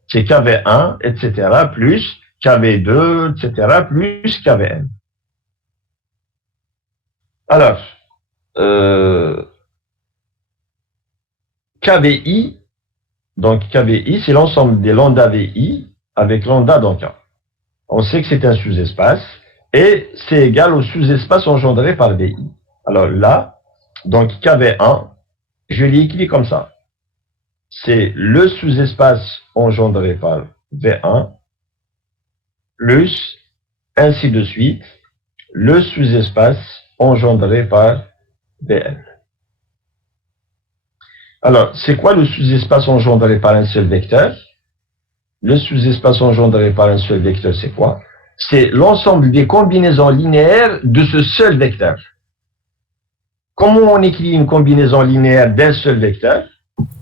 C'est KV1, etc., plus KV2, etc., plus KVN. Alors, KVI, donc KVI, c'est l'ensemble des lambda VI avec lambda dans K. On sait que c'est un sous-espace et c'est égal au sous-espace engendré par VI. Alors là, donc KV1, je l'ai écrit comme ça. C'est le sous-espace engendré par V1 plus, ainsi de suite, le sous-espace engendré par Vn. Alors, c'est quoi le sous-espace engendré par un seul vecteur? Le sous-espace engendré par un seul vecteur, c'est quoi? C'est l'ensemble des combinaisons linéaires de ce seul vecteur. Comment on écrit une combinaison linéaire d'un seul vecteur?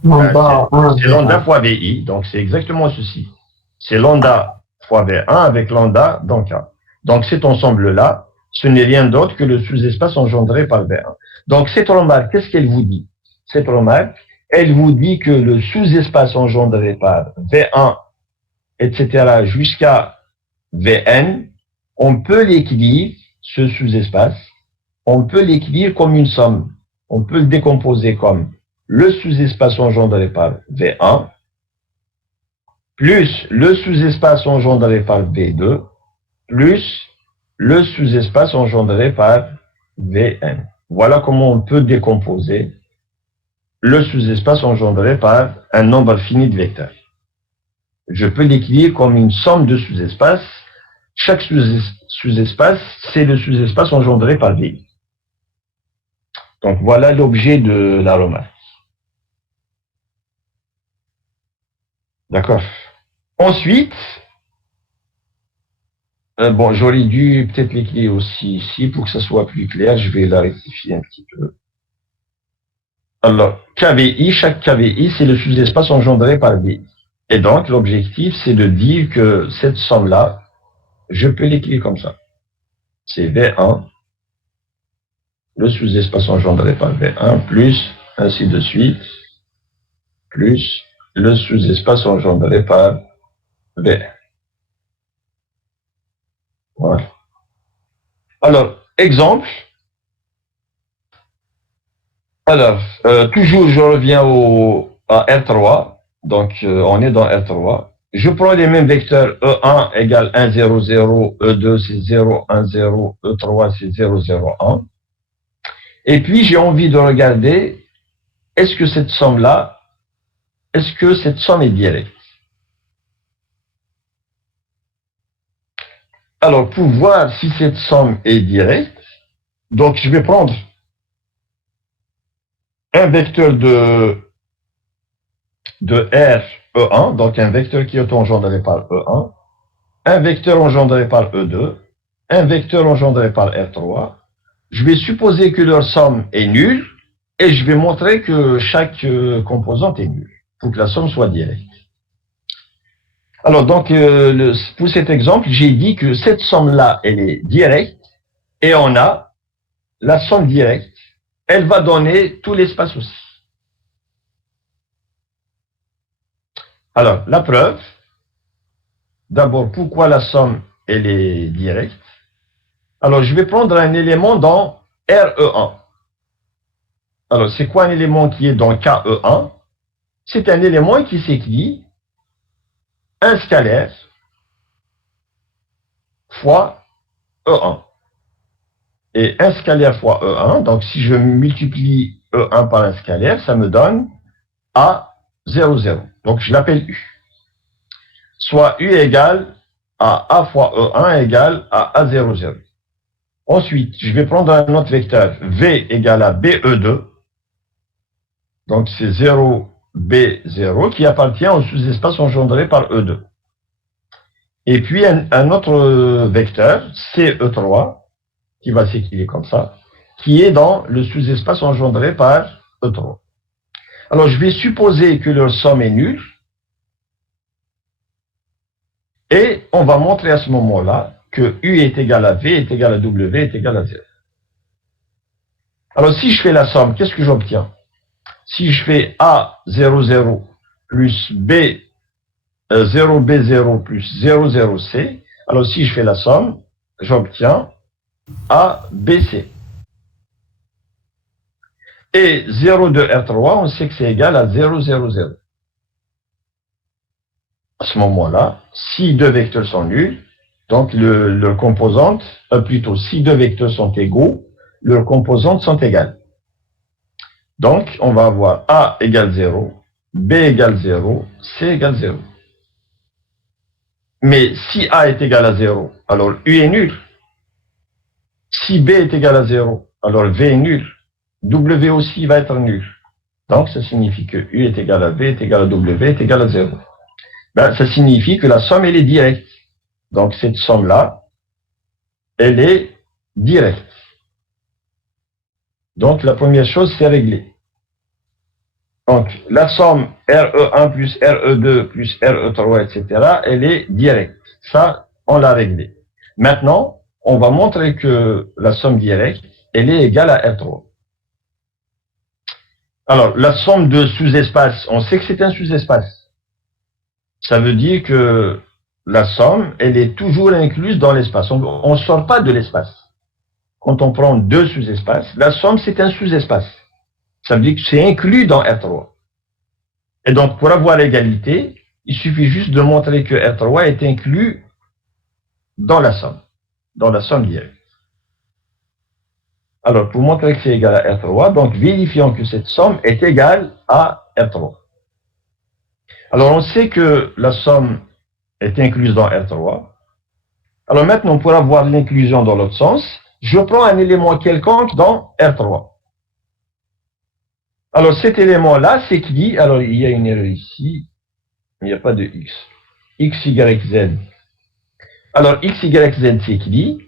C'est lambda fois VI, donc c'est exactement ceci. C'est lambda fois V1 avec lambda dans K. Donc cet ensemble-là, ce n'est rien d'autre que le sous-espace engendré par V1. Donc cette remarque, qu'est-ce qu'elle vous dit? Cette remarque, elle vous dit que le sous-espace engendré par V1, etc., jusqu'à Vn, on peut l'écrire, ce sous-espace, on peut l'écrire comme une somme. On peut le décomposer comme le sous-espace engendré par V1, plus le sous-espace engendré par V2, plus le sous-espace engendré par Vn. Voilà comment on peut décomposer le sous-espace engendré par un nombre fini de vecteurs. Je peux l'écrire comme une somme de sous-espaces. Chaque sous-espace, c'est le sous-espace engendré par V. Donc voilà l'objet de la remarque. D'accord. Ensuite, Bon, j'aurais dû peut-être l'écrire aussi ici pour que ça soit plus clair. Je vais la rectifier un petit peu. Alors, KVI, chaque KVI, c'est le sous-espace engendré par VI. Et donc, l'objectif, c'est de dire que cette somme-là, je peux l'écrire comme ça. C'est V1, le sous-espace engendré par V1, plus, ainsi de suite, plus le sous-espace engendré par V1. Voilà. Alors, exemple. Alors, toujours, je reviens à R3. Donc, on est dans R3. Je prends les mêmes vecteurs. E1 égale 1, 0, 0. E2, c'est 0, 1, 0. E3, c'est 0, 0, 1. Et puis, j'ai envie de regarder, est-ce que cette somme-là, est-ce que cette somme est directe? Alors, pour voir si cette somme est directe, donc je vais prendre un vecteur de R, E1, donc un vecteur qui est engendré par E1, un vecteur engendré par E2, un vecteur engendré par R3. Je vais supposer que leur somme est nulle et je vais montrer que chaque composante est nulle pour que la somme soit directe. Alors, donc, pour cet exemple, j'ai dit que cette somme-là, elle est directe et on a la somme directe. Elle va donner tout l'espace aussi. Alors, la preuve, d'abord, pourquoi la somme, elle est directe? Alors, je vais prendre un élément dans RE1. Alors, c'est quoi un élément qui est dans KE1? C'est un élément qui s'écrit un scalaire fois E1. Et un scalaire fois E1, donc si je multiplie E1 par un scalaire, ça me donne A0, 0. Donc, je l'appelle U. Soit U égale à A fois E1 égale à A0, 0. Ensuite, je vais prendre un autre vecteur, V égale à BE2. Donc, c'est 0, B0 qui appartient au sous-espace engendré par E2. Et puis, un autre vecteur, CE3, qui va s'écrire comme ça, qui est dans le sous-espace engendré par E3. Alors, je vais supposer que leur somme est nulle. Et on va montrer à ce moment-là que U est égal à V est égal à W est égal à 0. Alors, si je fais la somme, qu'est-ce que j'obtiens? Si je fais A00 plus B 0B0 plus 00C, alors si je fais la somme, j'obtiens ABC. Et 0 de R3, on sait que c'est égal à 0, 0, 0. À ce moment-là, si deux vecteurs sont nuls, donc leurs composantes, plutôt si deux vecteurs sont égaux, leurs composantes sont égales. Donc, on va avoir A égale 0, B égale 0, C égale 0. Mais si A est égal à 0, alors U est nul. Si B est égal à 0, alors V est nul. W aussi va être nul. Donc, ça signifie que U est égal à V est égal à W est égal à 0. Ben, ça signifie que la somme, elle est directe. Donc, cette somme-là, elle est directe. Donc, la première chose, c'est réglé. Donc, la somme RE1 plus RE2 plus RE3, etc., elle est directe. Ça, on l'a réglé. Maintenant, on va montrer que la somme directe, elle est égale à R3. Alors, la somme de sous-espaces, on sait que c'est un sous-espace. Ça veut dire que la somme, elle est toujours incluse dans l'espace. On ne sort pas de l'espace. Quand on prend deux sous-espaces, la somme, c'est un sous-espace. Ça veut dire que c'est inclus dans R3. Et donc, pour avoir l'égalité, il suffit juste de montrer que R3 est inclus dans la somme directe. Alors, pour montrer que c'est égal à R3, donc vérifions que cette somme est égale à R3. Alors, on sait que la somme est incluse dans R3. Alors maintenant, pour avoir l'inclusion dans l'autre sens, je prends un élément quelconque dans R3. Alors, cet élément-là s'écrit, alors il y a une erreur ici, il n'y a pas de X. X, Y, Z. Alors, x, y, z s'écrit.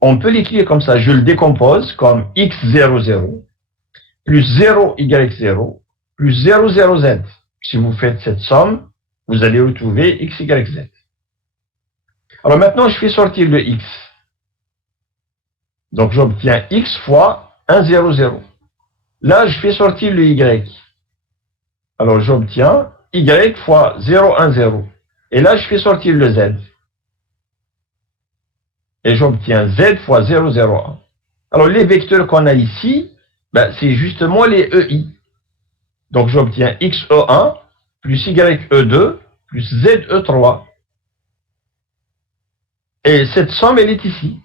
On peut l'écrire comme ça. Je le décompose comme x0, 0, plus 0, y0, plus 0, 0, z. Si vous faites cette somme, vous allez retrouver x, y, z. Alors maintenant, je fais sortir le x. Donc, j'obtiens x fois 1, 0, 0. Là, je fais sortir le y. Alors, j'obtiens y fois 0, 1, 0. Et là, je fais sortir le z. Et j'obtiens z fois 0, 0, 1. Alors, les vecteurs qu'on a ici, ben, c'est justement les EI. Donc, j'obtiens XE1 plus YE2 plus ZE3. Et cette somme, elle est ici.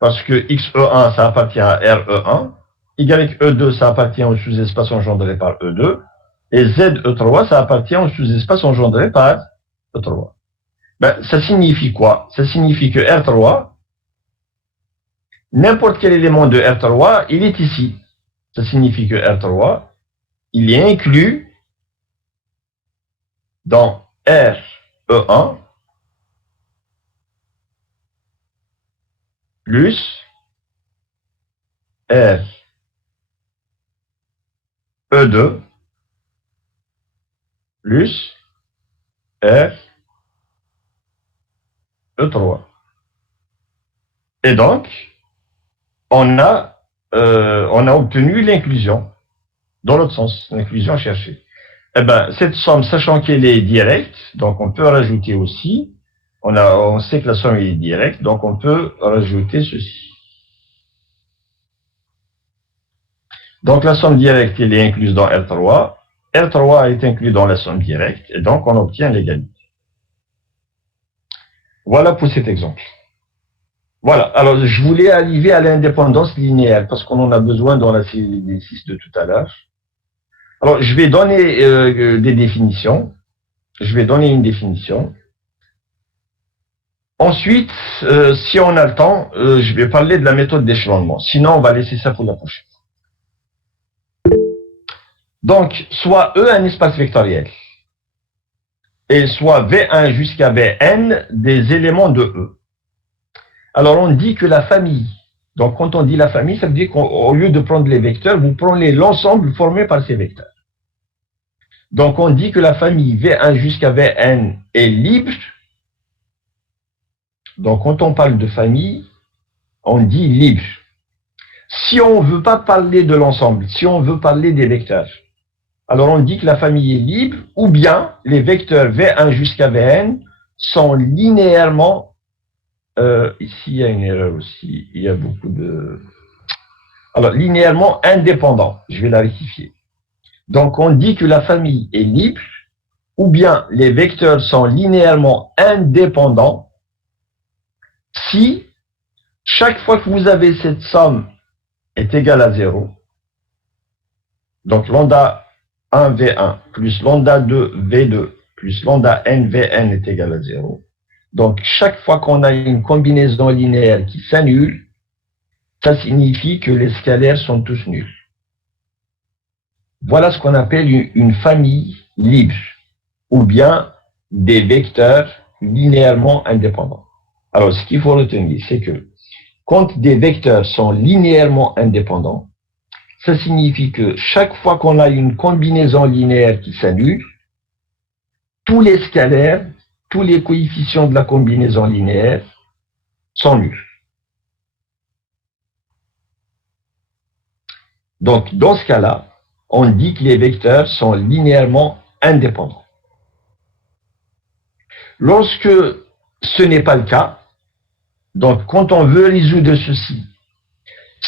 Parce que XE1, ça appartient à RE1. YE2, ça appartient au sous-espace engendré par E2. Et ZE3, ça appartient au sous-espace engendré par E3. Ben, ça signifie quoi? Ça signifie que R3, n'importe quel élément de R3, il est ici. Ça signifie que R3, il est inclus dans RE1 plus RE2 plus RE3. Et donc, on a obtenu l'inclusion, dans l'autre sens, l'inclusion cherchée. Eh ben, cette somme, sachant qu'elle est directe, donc on peut rajouter aussi, on sait que la somme est directe, donc on peut rajouter ceci. Donc la somme directe, elle est incluse dans R3, R3 est inclus dans la somme directe, et donc on obtient l'égalité. Voilà pour cet exemple. Voilà, alors je voulais arriver à l'indépendance linéaire, parce qu'on en a besoin dans la série des 6 de tout à l'heure. Alors, je vais donner des définitions. Je vais donner une définition. Ensuite, si on a le temps, je vais parler de la méthode d'échelonnement. Sinon, on va laisser ça pour la prochaine. Donc, soit E un espace vectoriel, et soit V1 jusqu'à Vn des éléments de E. Alors, on dit que la famille, donc quand on dit la famille, ça veut dire qu'au lieu de prendre les vecteurs, vous prenez l'ensemble formé par ces vecteurs. Donc, on dit que la famille V1 jusqu'à Vn est libre. Donc, quand on parle de famille, on dit libre. Si on ne veut pas parler de l'ensemble, si on veut parler des vecteurs, alors on dit que la famille est libre, ou bien les vecteurs V1 jusqu'à Vn sont linéairement... ici, il y a une erreur aussi. Il y a beaucoup de... Alors, linéairement indépendants. Je vais la rectifier. Donc, on dit que la famille est libre, ou bien les vecteurs sont linéairement indépendants si chaque fois que vous avez cette somme est égale à 0, donc lambda 1 V1 plus lambda 2 V2 plus lambda n Vn est égal à 0. Donc, chaque fois qu'on a une combinaison linéaire qui s'annule, ça signifie que les scalaires sont tous nuls. Voilà ce qu'on appelle une famille libre, ou bien des vecteurs linéairement indépendants. Alors, ce qu'il faut retenir, c'est que quand des vecteurs sont linéairement indépendants, ça signifie que chaque fois qu'on a une combinaison linéaire qui s'annule, tous les scalaires, tous les coefficients de la combinaison linéaire sont nuls. Donc, dans ce cas-là, on dit que les vecteurs sont linéairement indépendants. Lorsque ce n'est pas le cas, donc quand on veut résoudre ceci,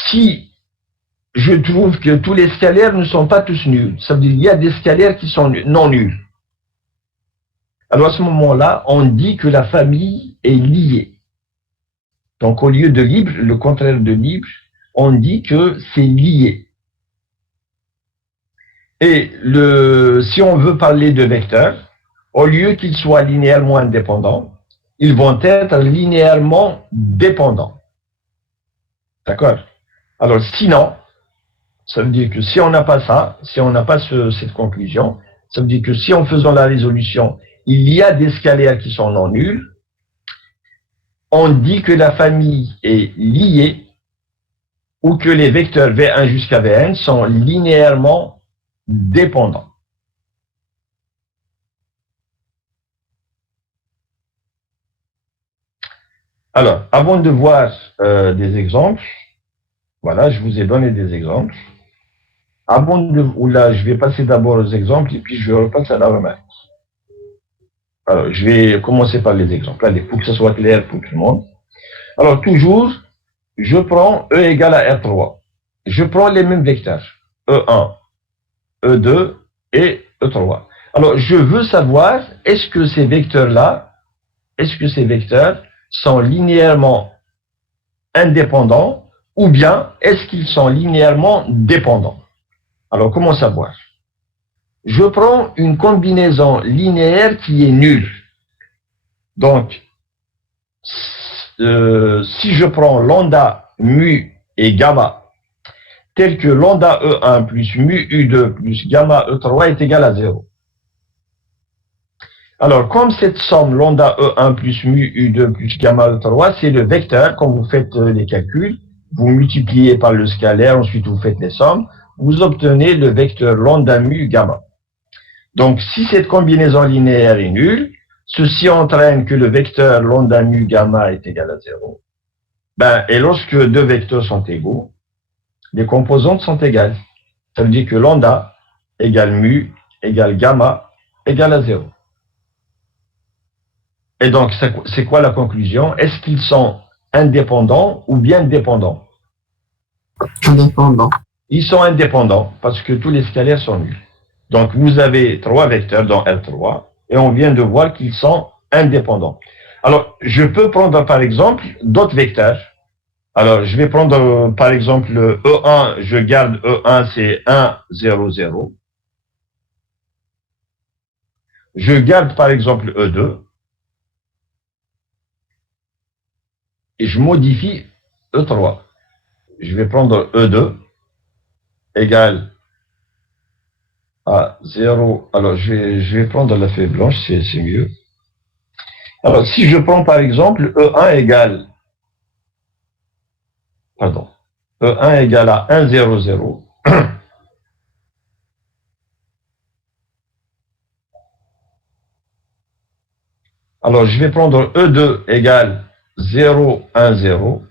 si je trouve que tous les scalaires ne sont pas tous nuls, ça veut dire qu'il y a des scalaires qui sont non nuls. Alors à ce moment-là, on dit que la famille est liée. Donc au lieu de libre, le contraire de libre, on dit que c'est lié. Et si on veut parler de vecteurs, au lieu qu'ils soient linéairement indépendants, ils vont être linéairement dépendants. D'accord? Alors sinon, ça veut dire que si on n'a pas ça, si on n'a pas cette conclusion, ça veut dire que si en faisant la résolution, il y a des scalaires qui sont non nuls, on dit que la famille est liée ou que les vecteurs V1 jusqu'à Vn sont linéairement dépendants. Alors, avant de voir des exemples, voilà, je vous ai donné des exemples. Avant de, ou là, je vais passer d'abord aux exemples et puis je repasse à la remarque. Alors, je vais commencer par les exemples. Allez, pour que ce soit clair pour tout le monde. Alors, toujours, je prends E égale à R3. Je prends les mêmes vecteurs. E1, E2 et E3. Alors, je veux savoir, est-ce que ces vecteurs-là, est-ce que ces vecteurs sont linéairement indépendants ou bien est-ce qu'ils sont linéairement dépendants? Alors, comment savoir? Je prends une combinaison linéaire qui est nulle. Donc, si je prends lambda, mu et gamma, tel que lambda E1 plus mu U2 plus gamma E3 est égal à 0. Alors, comme cette somme lambda E1 plus mu U2 plus gamma E3, c'est le vecteur, quand vous faites les calculs, vous multipliez par le scalaire, ensuite vous faites les sommes, vous obtenez le vecteur lambda mu gamma. Donc, si cette combinaison linéaire est nulle, ceci entraîne que le vecteur lambda mu gamma est égal à 0. Et lorsque deux vecteurs sont égaux, les composantes sont égales. Ça veut dire que lambda égale mu égale gamma égale à 0. Et donc, c'est quoi la conclusion? Est-ce qu'ils sont indépendants ou bien dépendants? Indépendants. Ils sont indépendants parce que tous les scalaires sont nuls. Donc, vous avez trois vecteurs dans R3 et on vient de voir qu'ils sont indépendants. Alors, je peux prendre par exemple d'autres vecteurs. Alors, je vais prendre par exemple E1, je garde E1, c'est 1, 0, 0. Je garde par exemple E2. Et je modifie E3. Je vais prendre E2 égale à 0. Alors, je vais prendre la feuille blanche, c'est mieux. Alors, si je prends par exemple E1 égale, pardon, E1 égale à 1, 0, 0. Alors, je vais prendre E2 égale 0, 1, 0.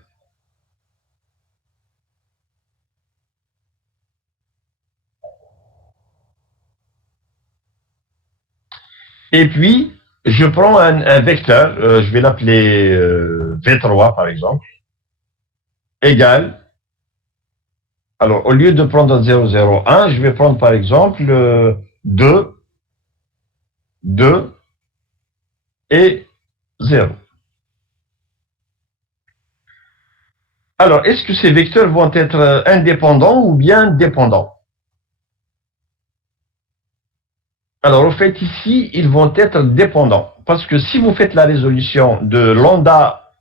Et puis, je prends un vecteur, je vais l'appeler V3 par exemple, égale, alors au lieu de prendre 0, 0, 1, je vais prendre par exemple 2, 2 et 0. Alors, est-ce que ces vecteurs vont être indépendants ou bien dépendants? Alors, au fait, ici, ils vont être dépendants. Parce que si vous faites la résolution de lambda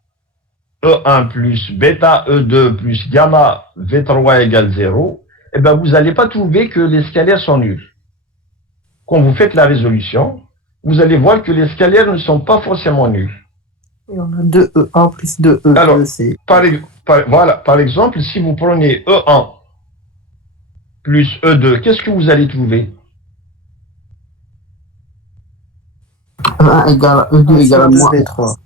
E1 plus bêta E2 plus gamma V3 égale 0, eh bien, vous n'allez pas trouver que les scalaires sont nuls. Quand vous faites la résolution, vous allez voir que les scalaires ne sont pas forcément nuls. Et on a 2E1 plus 2E2. Alors, voilà, par exemple, si vous prenez E1 plus E2, qu'est-ce que vous allez trouver? E1 égale à E2 égale à moins V3.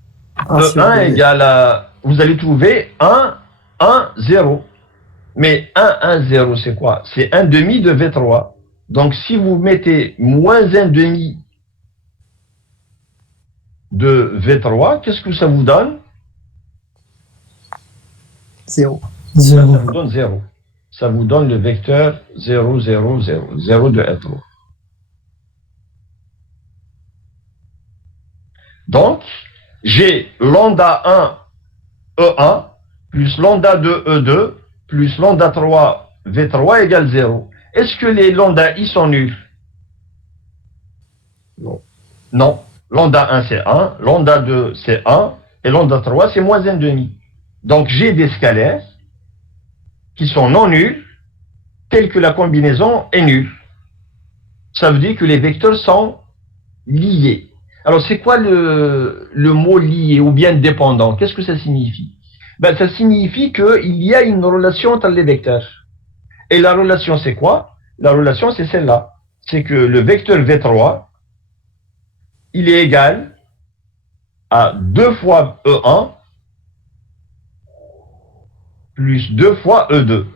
E1 égale à, vous allez trouver 1, 1, 0. Mais 1, 1, 0, c'est quoi? C'est 1 demi de V3. Donc, si vous mettez moins 1 demi de V3, qu'est-ce que ça vous donne? 0. Ça vous donne 0. Ça vous donne le vecteur 0, 0, 0. 0 de R3. Donc, j'ai lambda 1 E1 plus lambda 2 E2 plus lambda 3 V3 égale 0. Est-ce que les lambda I sont nuls? Non. Non. Lambda 1 c'est 1, lambda 2 c'est 1 et lambda 3 c'est moins 1 demi. Donc j'ai des scalaires qui sont non nuls tels que la combinaison est nulle. Ça veut dire que les vecteurs sont liés. Alors, c'est quoi le mot lié ou bien dépendant? Qu'est-ce que ça signifie? Ben, ça signifie qu'il y a une relation entre les vecteurs. Et la relation, c'est quoi? La relation, c'est celle-là. C'est que le vecteur V3, il est égal à 2 fois E1 plus 2 fois E2.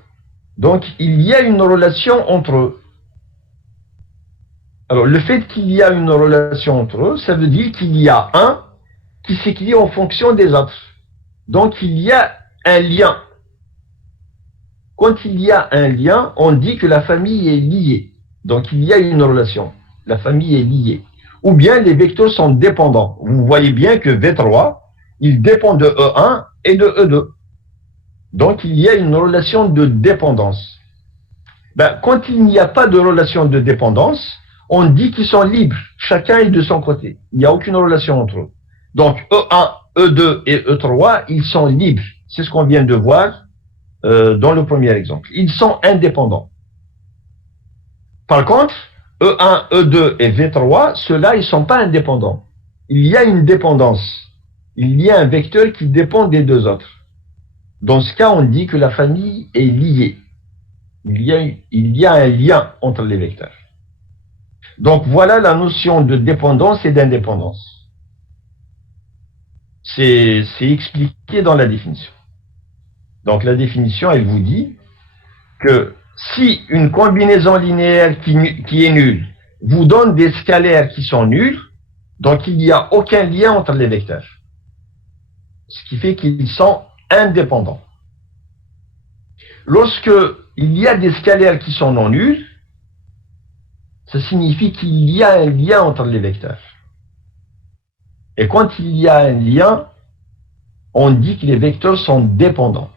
Donc, il y a une relation entre eux. Alors, le fait qu'il y a une relation entre eux, ça veut dire qu'il y a un qui s'équilibre en fonction des autres. Donc, il y a un lien. Quand il y a un lien, on dit que la famille est liée. Donc, il y a une relation. La famille est liée. Ou bien les vecteurs sont dépendants. Vous voyez bien que V3, il dépend de E1 et de E2. Donc, il y a une relation de dépendance. Ben, quand il n'y a pas de relation de dépendance, on dit qu'ils sont libres. Chacun est de son côté. Il n'y a aucune relation entre eux. Donc, E1, E2 et E3, ils sont libres. C'est ce qu'on vient de voir dans le premier exemple. Ils sont indépendants. Par contre, E1, E2 et V3, ceux-là, ils ne sont pas indépendants. Il y a une dépendance. Il y a un vecteur qui dépend des deux autres. Dans ce cas, on dit que la famille est liée. Il y a un lien entre les vecteurs. Donc, voilà la notion de dépendance et d'indépendance. C'est expliqué dans la définition. Donc, la définition, elle vous dit que si une combinaison linéaire qui est nulle vous donne des scalaires qui sont nuls, donc il n'y a aucun lien entre les vecteurs. Ce qui fait qu'ils sont indépendants. Lorsque il y a des scalaires qui sont non nuls, ça signifie qu'il y a un lien entre les vecteurs. Et quand il y a un lien, on dit que les vecteurs sont dépendants.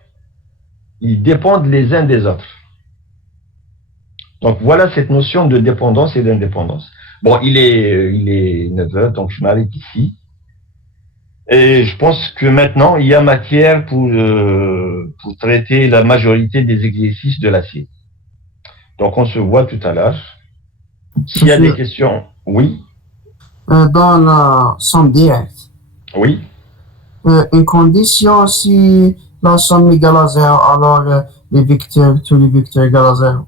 Ils dépendent les uns des autres. Donc voilà cette notion de dépendance et d'indépendance. Bon, il est 9 heures, donc je m'arrête ici. Et je pense que maintenant, il y a matière pour traiter la majorité des exercices de l'acier. Donc on se voit tout à l'heure. S'il y a des questions, oui. Dans la somme directe. Oui. Une condition, si la somme est égale à 0, alors tous les vecteurs égales à 0.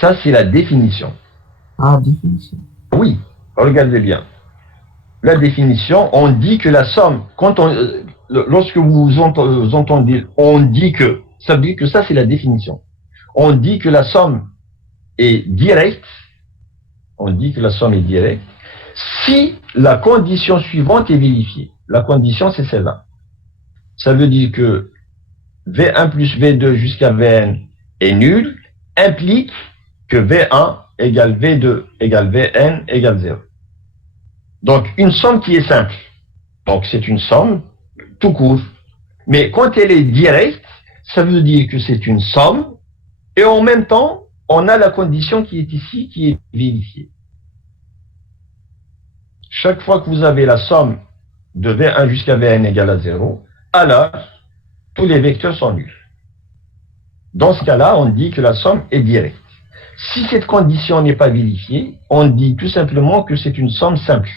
Ça, c'est la définition. Ah, définition. Oui, regardez bien. La définition, on dit que la somme, lorsque vous entendez, on dit que, ça veut dire que ça, c'est la définition. On dit que la somme est directe, si la condition suivante est vérifiée. La condition, c'est celle-là. Ça veut dire que V1 plus V2 jusqu'à Vn est nul, implique que V1 égale V2 égale Vn égale 0. Donc, une somme qui est simple. Donc, c'est une somme tout court. Mais quand elle est directe, ça veut dire que c'est une somme et en même temps, on a la condition qui est ici, qui est vérifiée. Chaque fois que vous avez la somme de V1 jusqu'à Vn égale à 0, alors, tous les vecteurs sont nuls. Dans ce cas-là, on dit que la somme est directe. Si cette condition n'est pas vérifiée, on dit tout simplement que c'est une somme simple.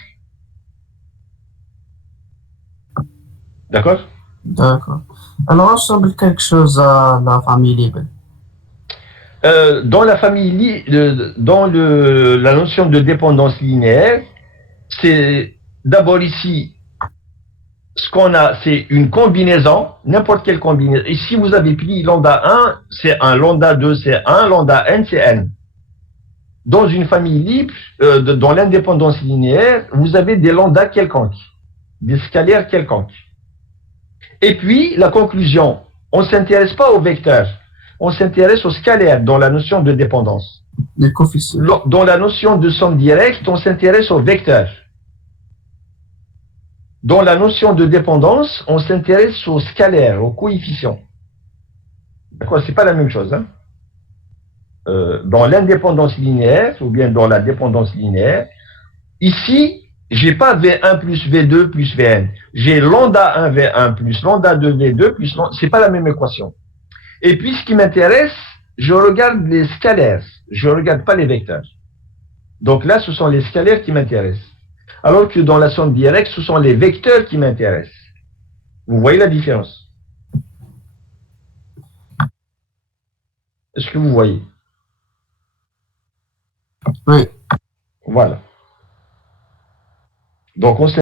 D'accord? D'accord. Alors, ressemble quelque chose à la famille libre. Dans la famille, la notion de dépendance linéaire, c'est d'abord ici, ce qu'on a, c'est une combinaison, n'importe quelle combinaison. Et si vous avez pris lambda 1, c'est 1, lambda 2, c'est 1, lambda n, c'est n. Dans une famille libre, dans l'indépendance linéaire, vous avez des lambdas quelconques, des scalaires quelconques. Et puis, la conclusion, on ne s'intéresse pas aux vecteurs, on s'intéresse aux scalaires dans la notion de dépendance. Les coefficients. Dans la notion de somme directe, on s'intéresse aux vecteurs. Dans la notion de dépendance, on s'intéresse aux scalaires, aux coefficients. D'accord, c'est pas la même chose. Hein? Dans l'indépendance linéaire, ou bien dans la dépendance linéaire, ici, j'ai pas V1 plus V2 plus Vn. J'ai lambda 1 V1 plus lambda 2 V2 plus lambda... C'est pas la même équation. Et puis, ce qui m'intéresse, je regarde les scalaires. Je regarde pas les vecteurs. Donc là, ce sont les scalaires qui m'intéressent. Alors que dans la somme directe, ce sont les vecteurs qui m'intéressent. Vous voyez la différence? Est-ce que vous voyez? Oui. Voilà. Donc, on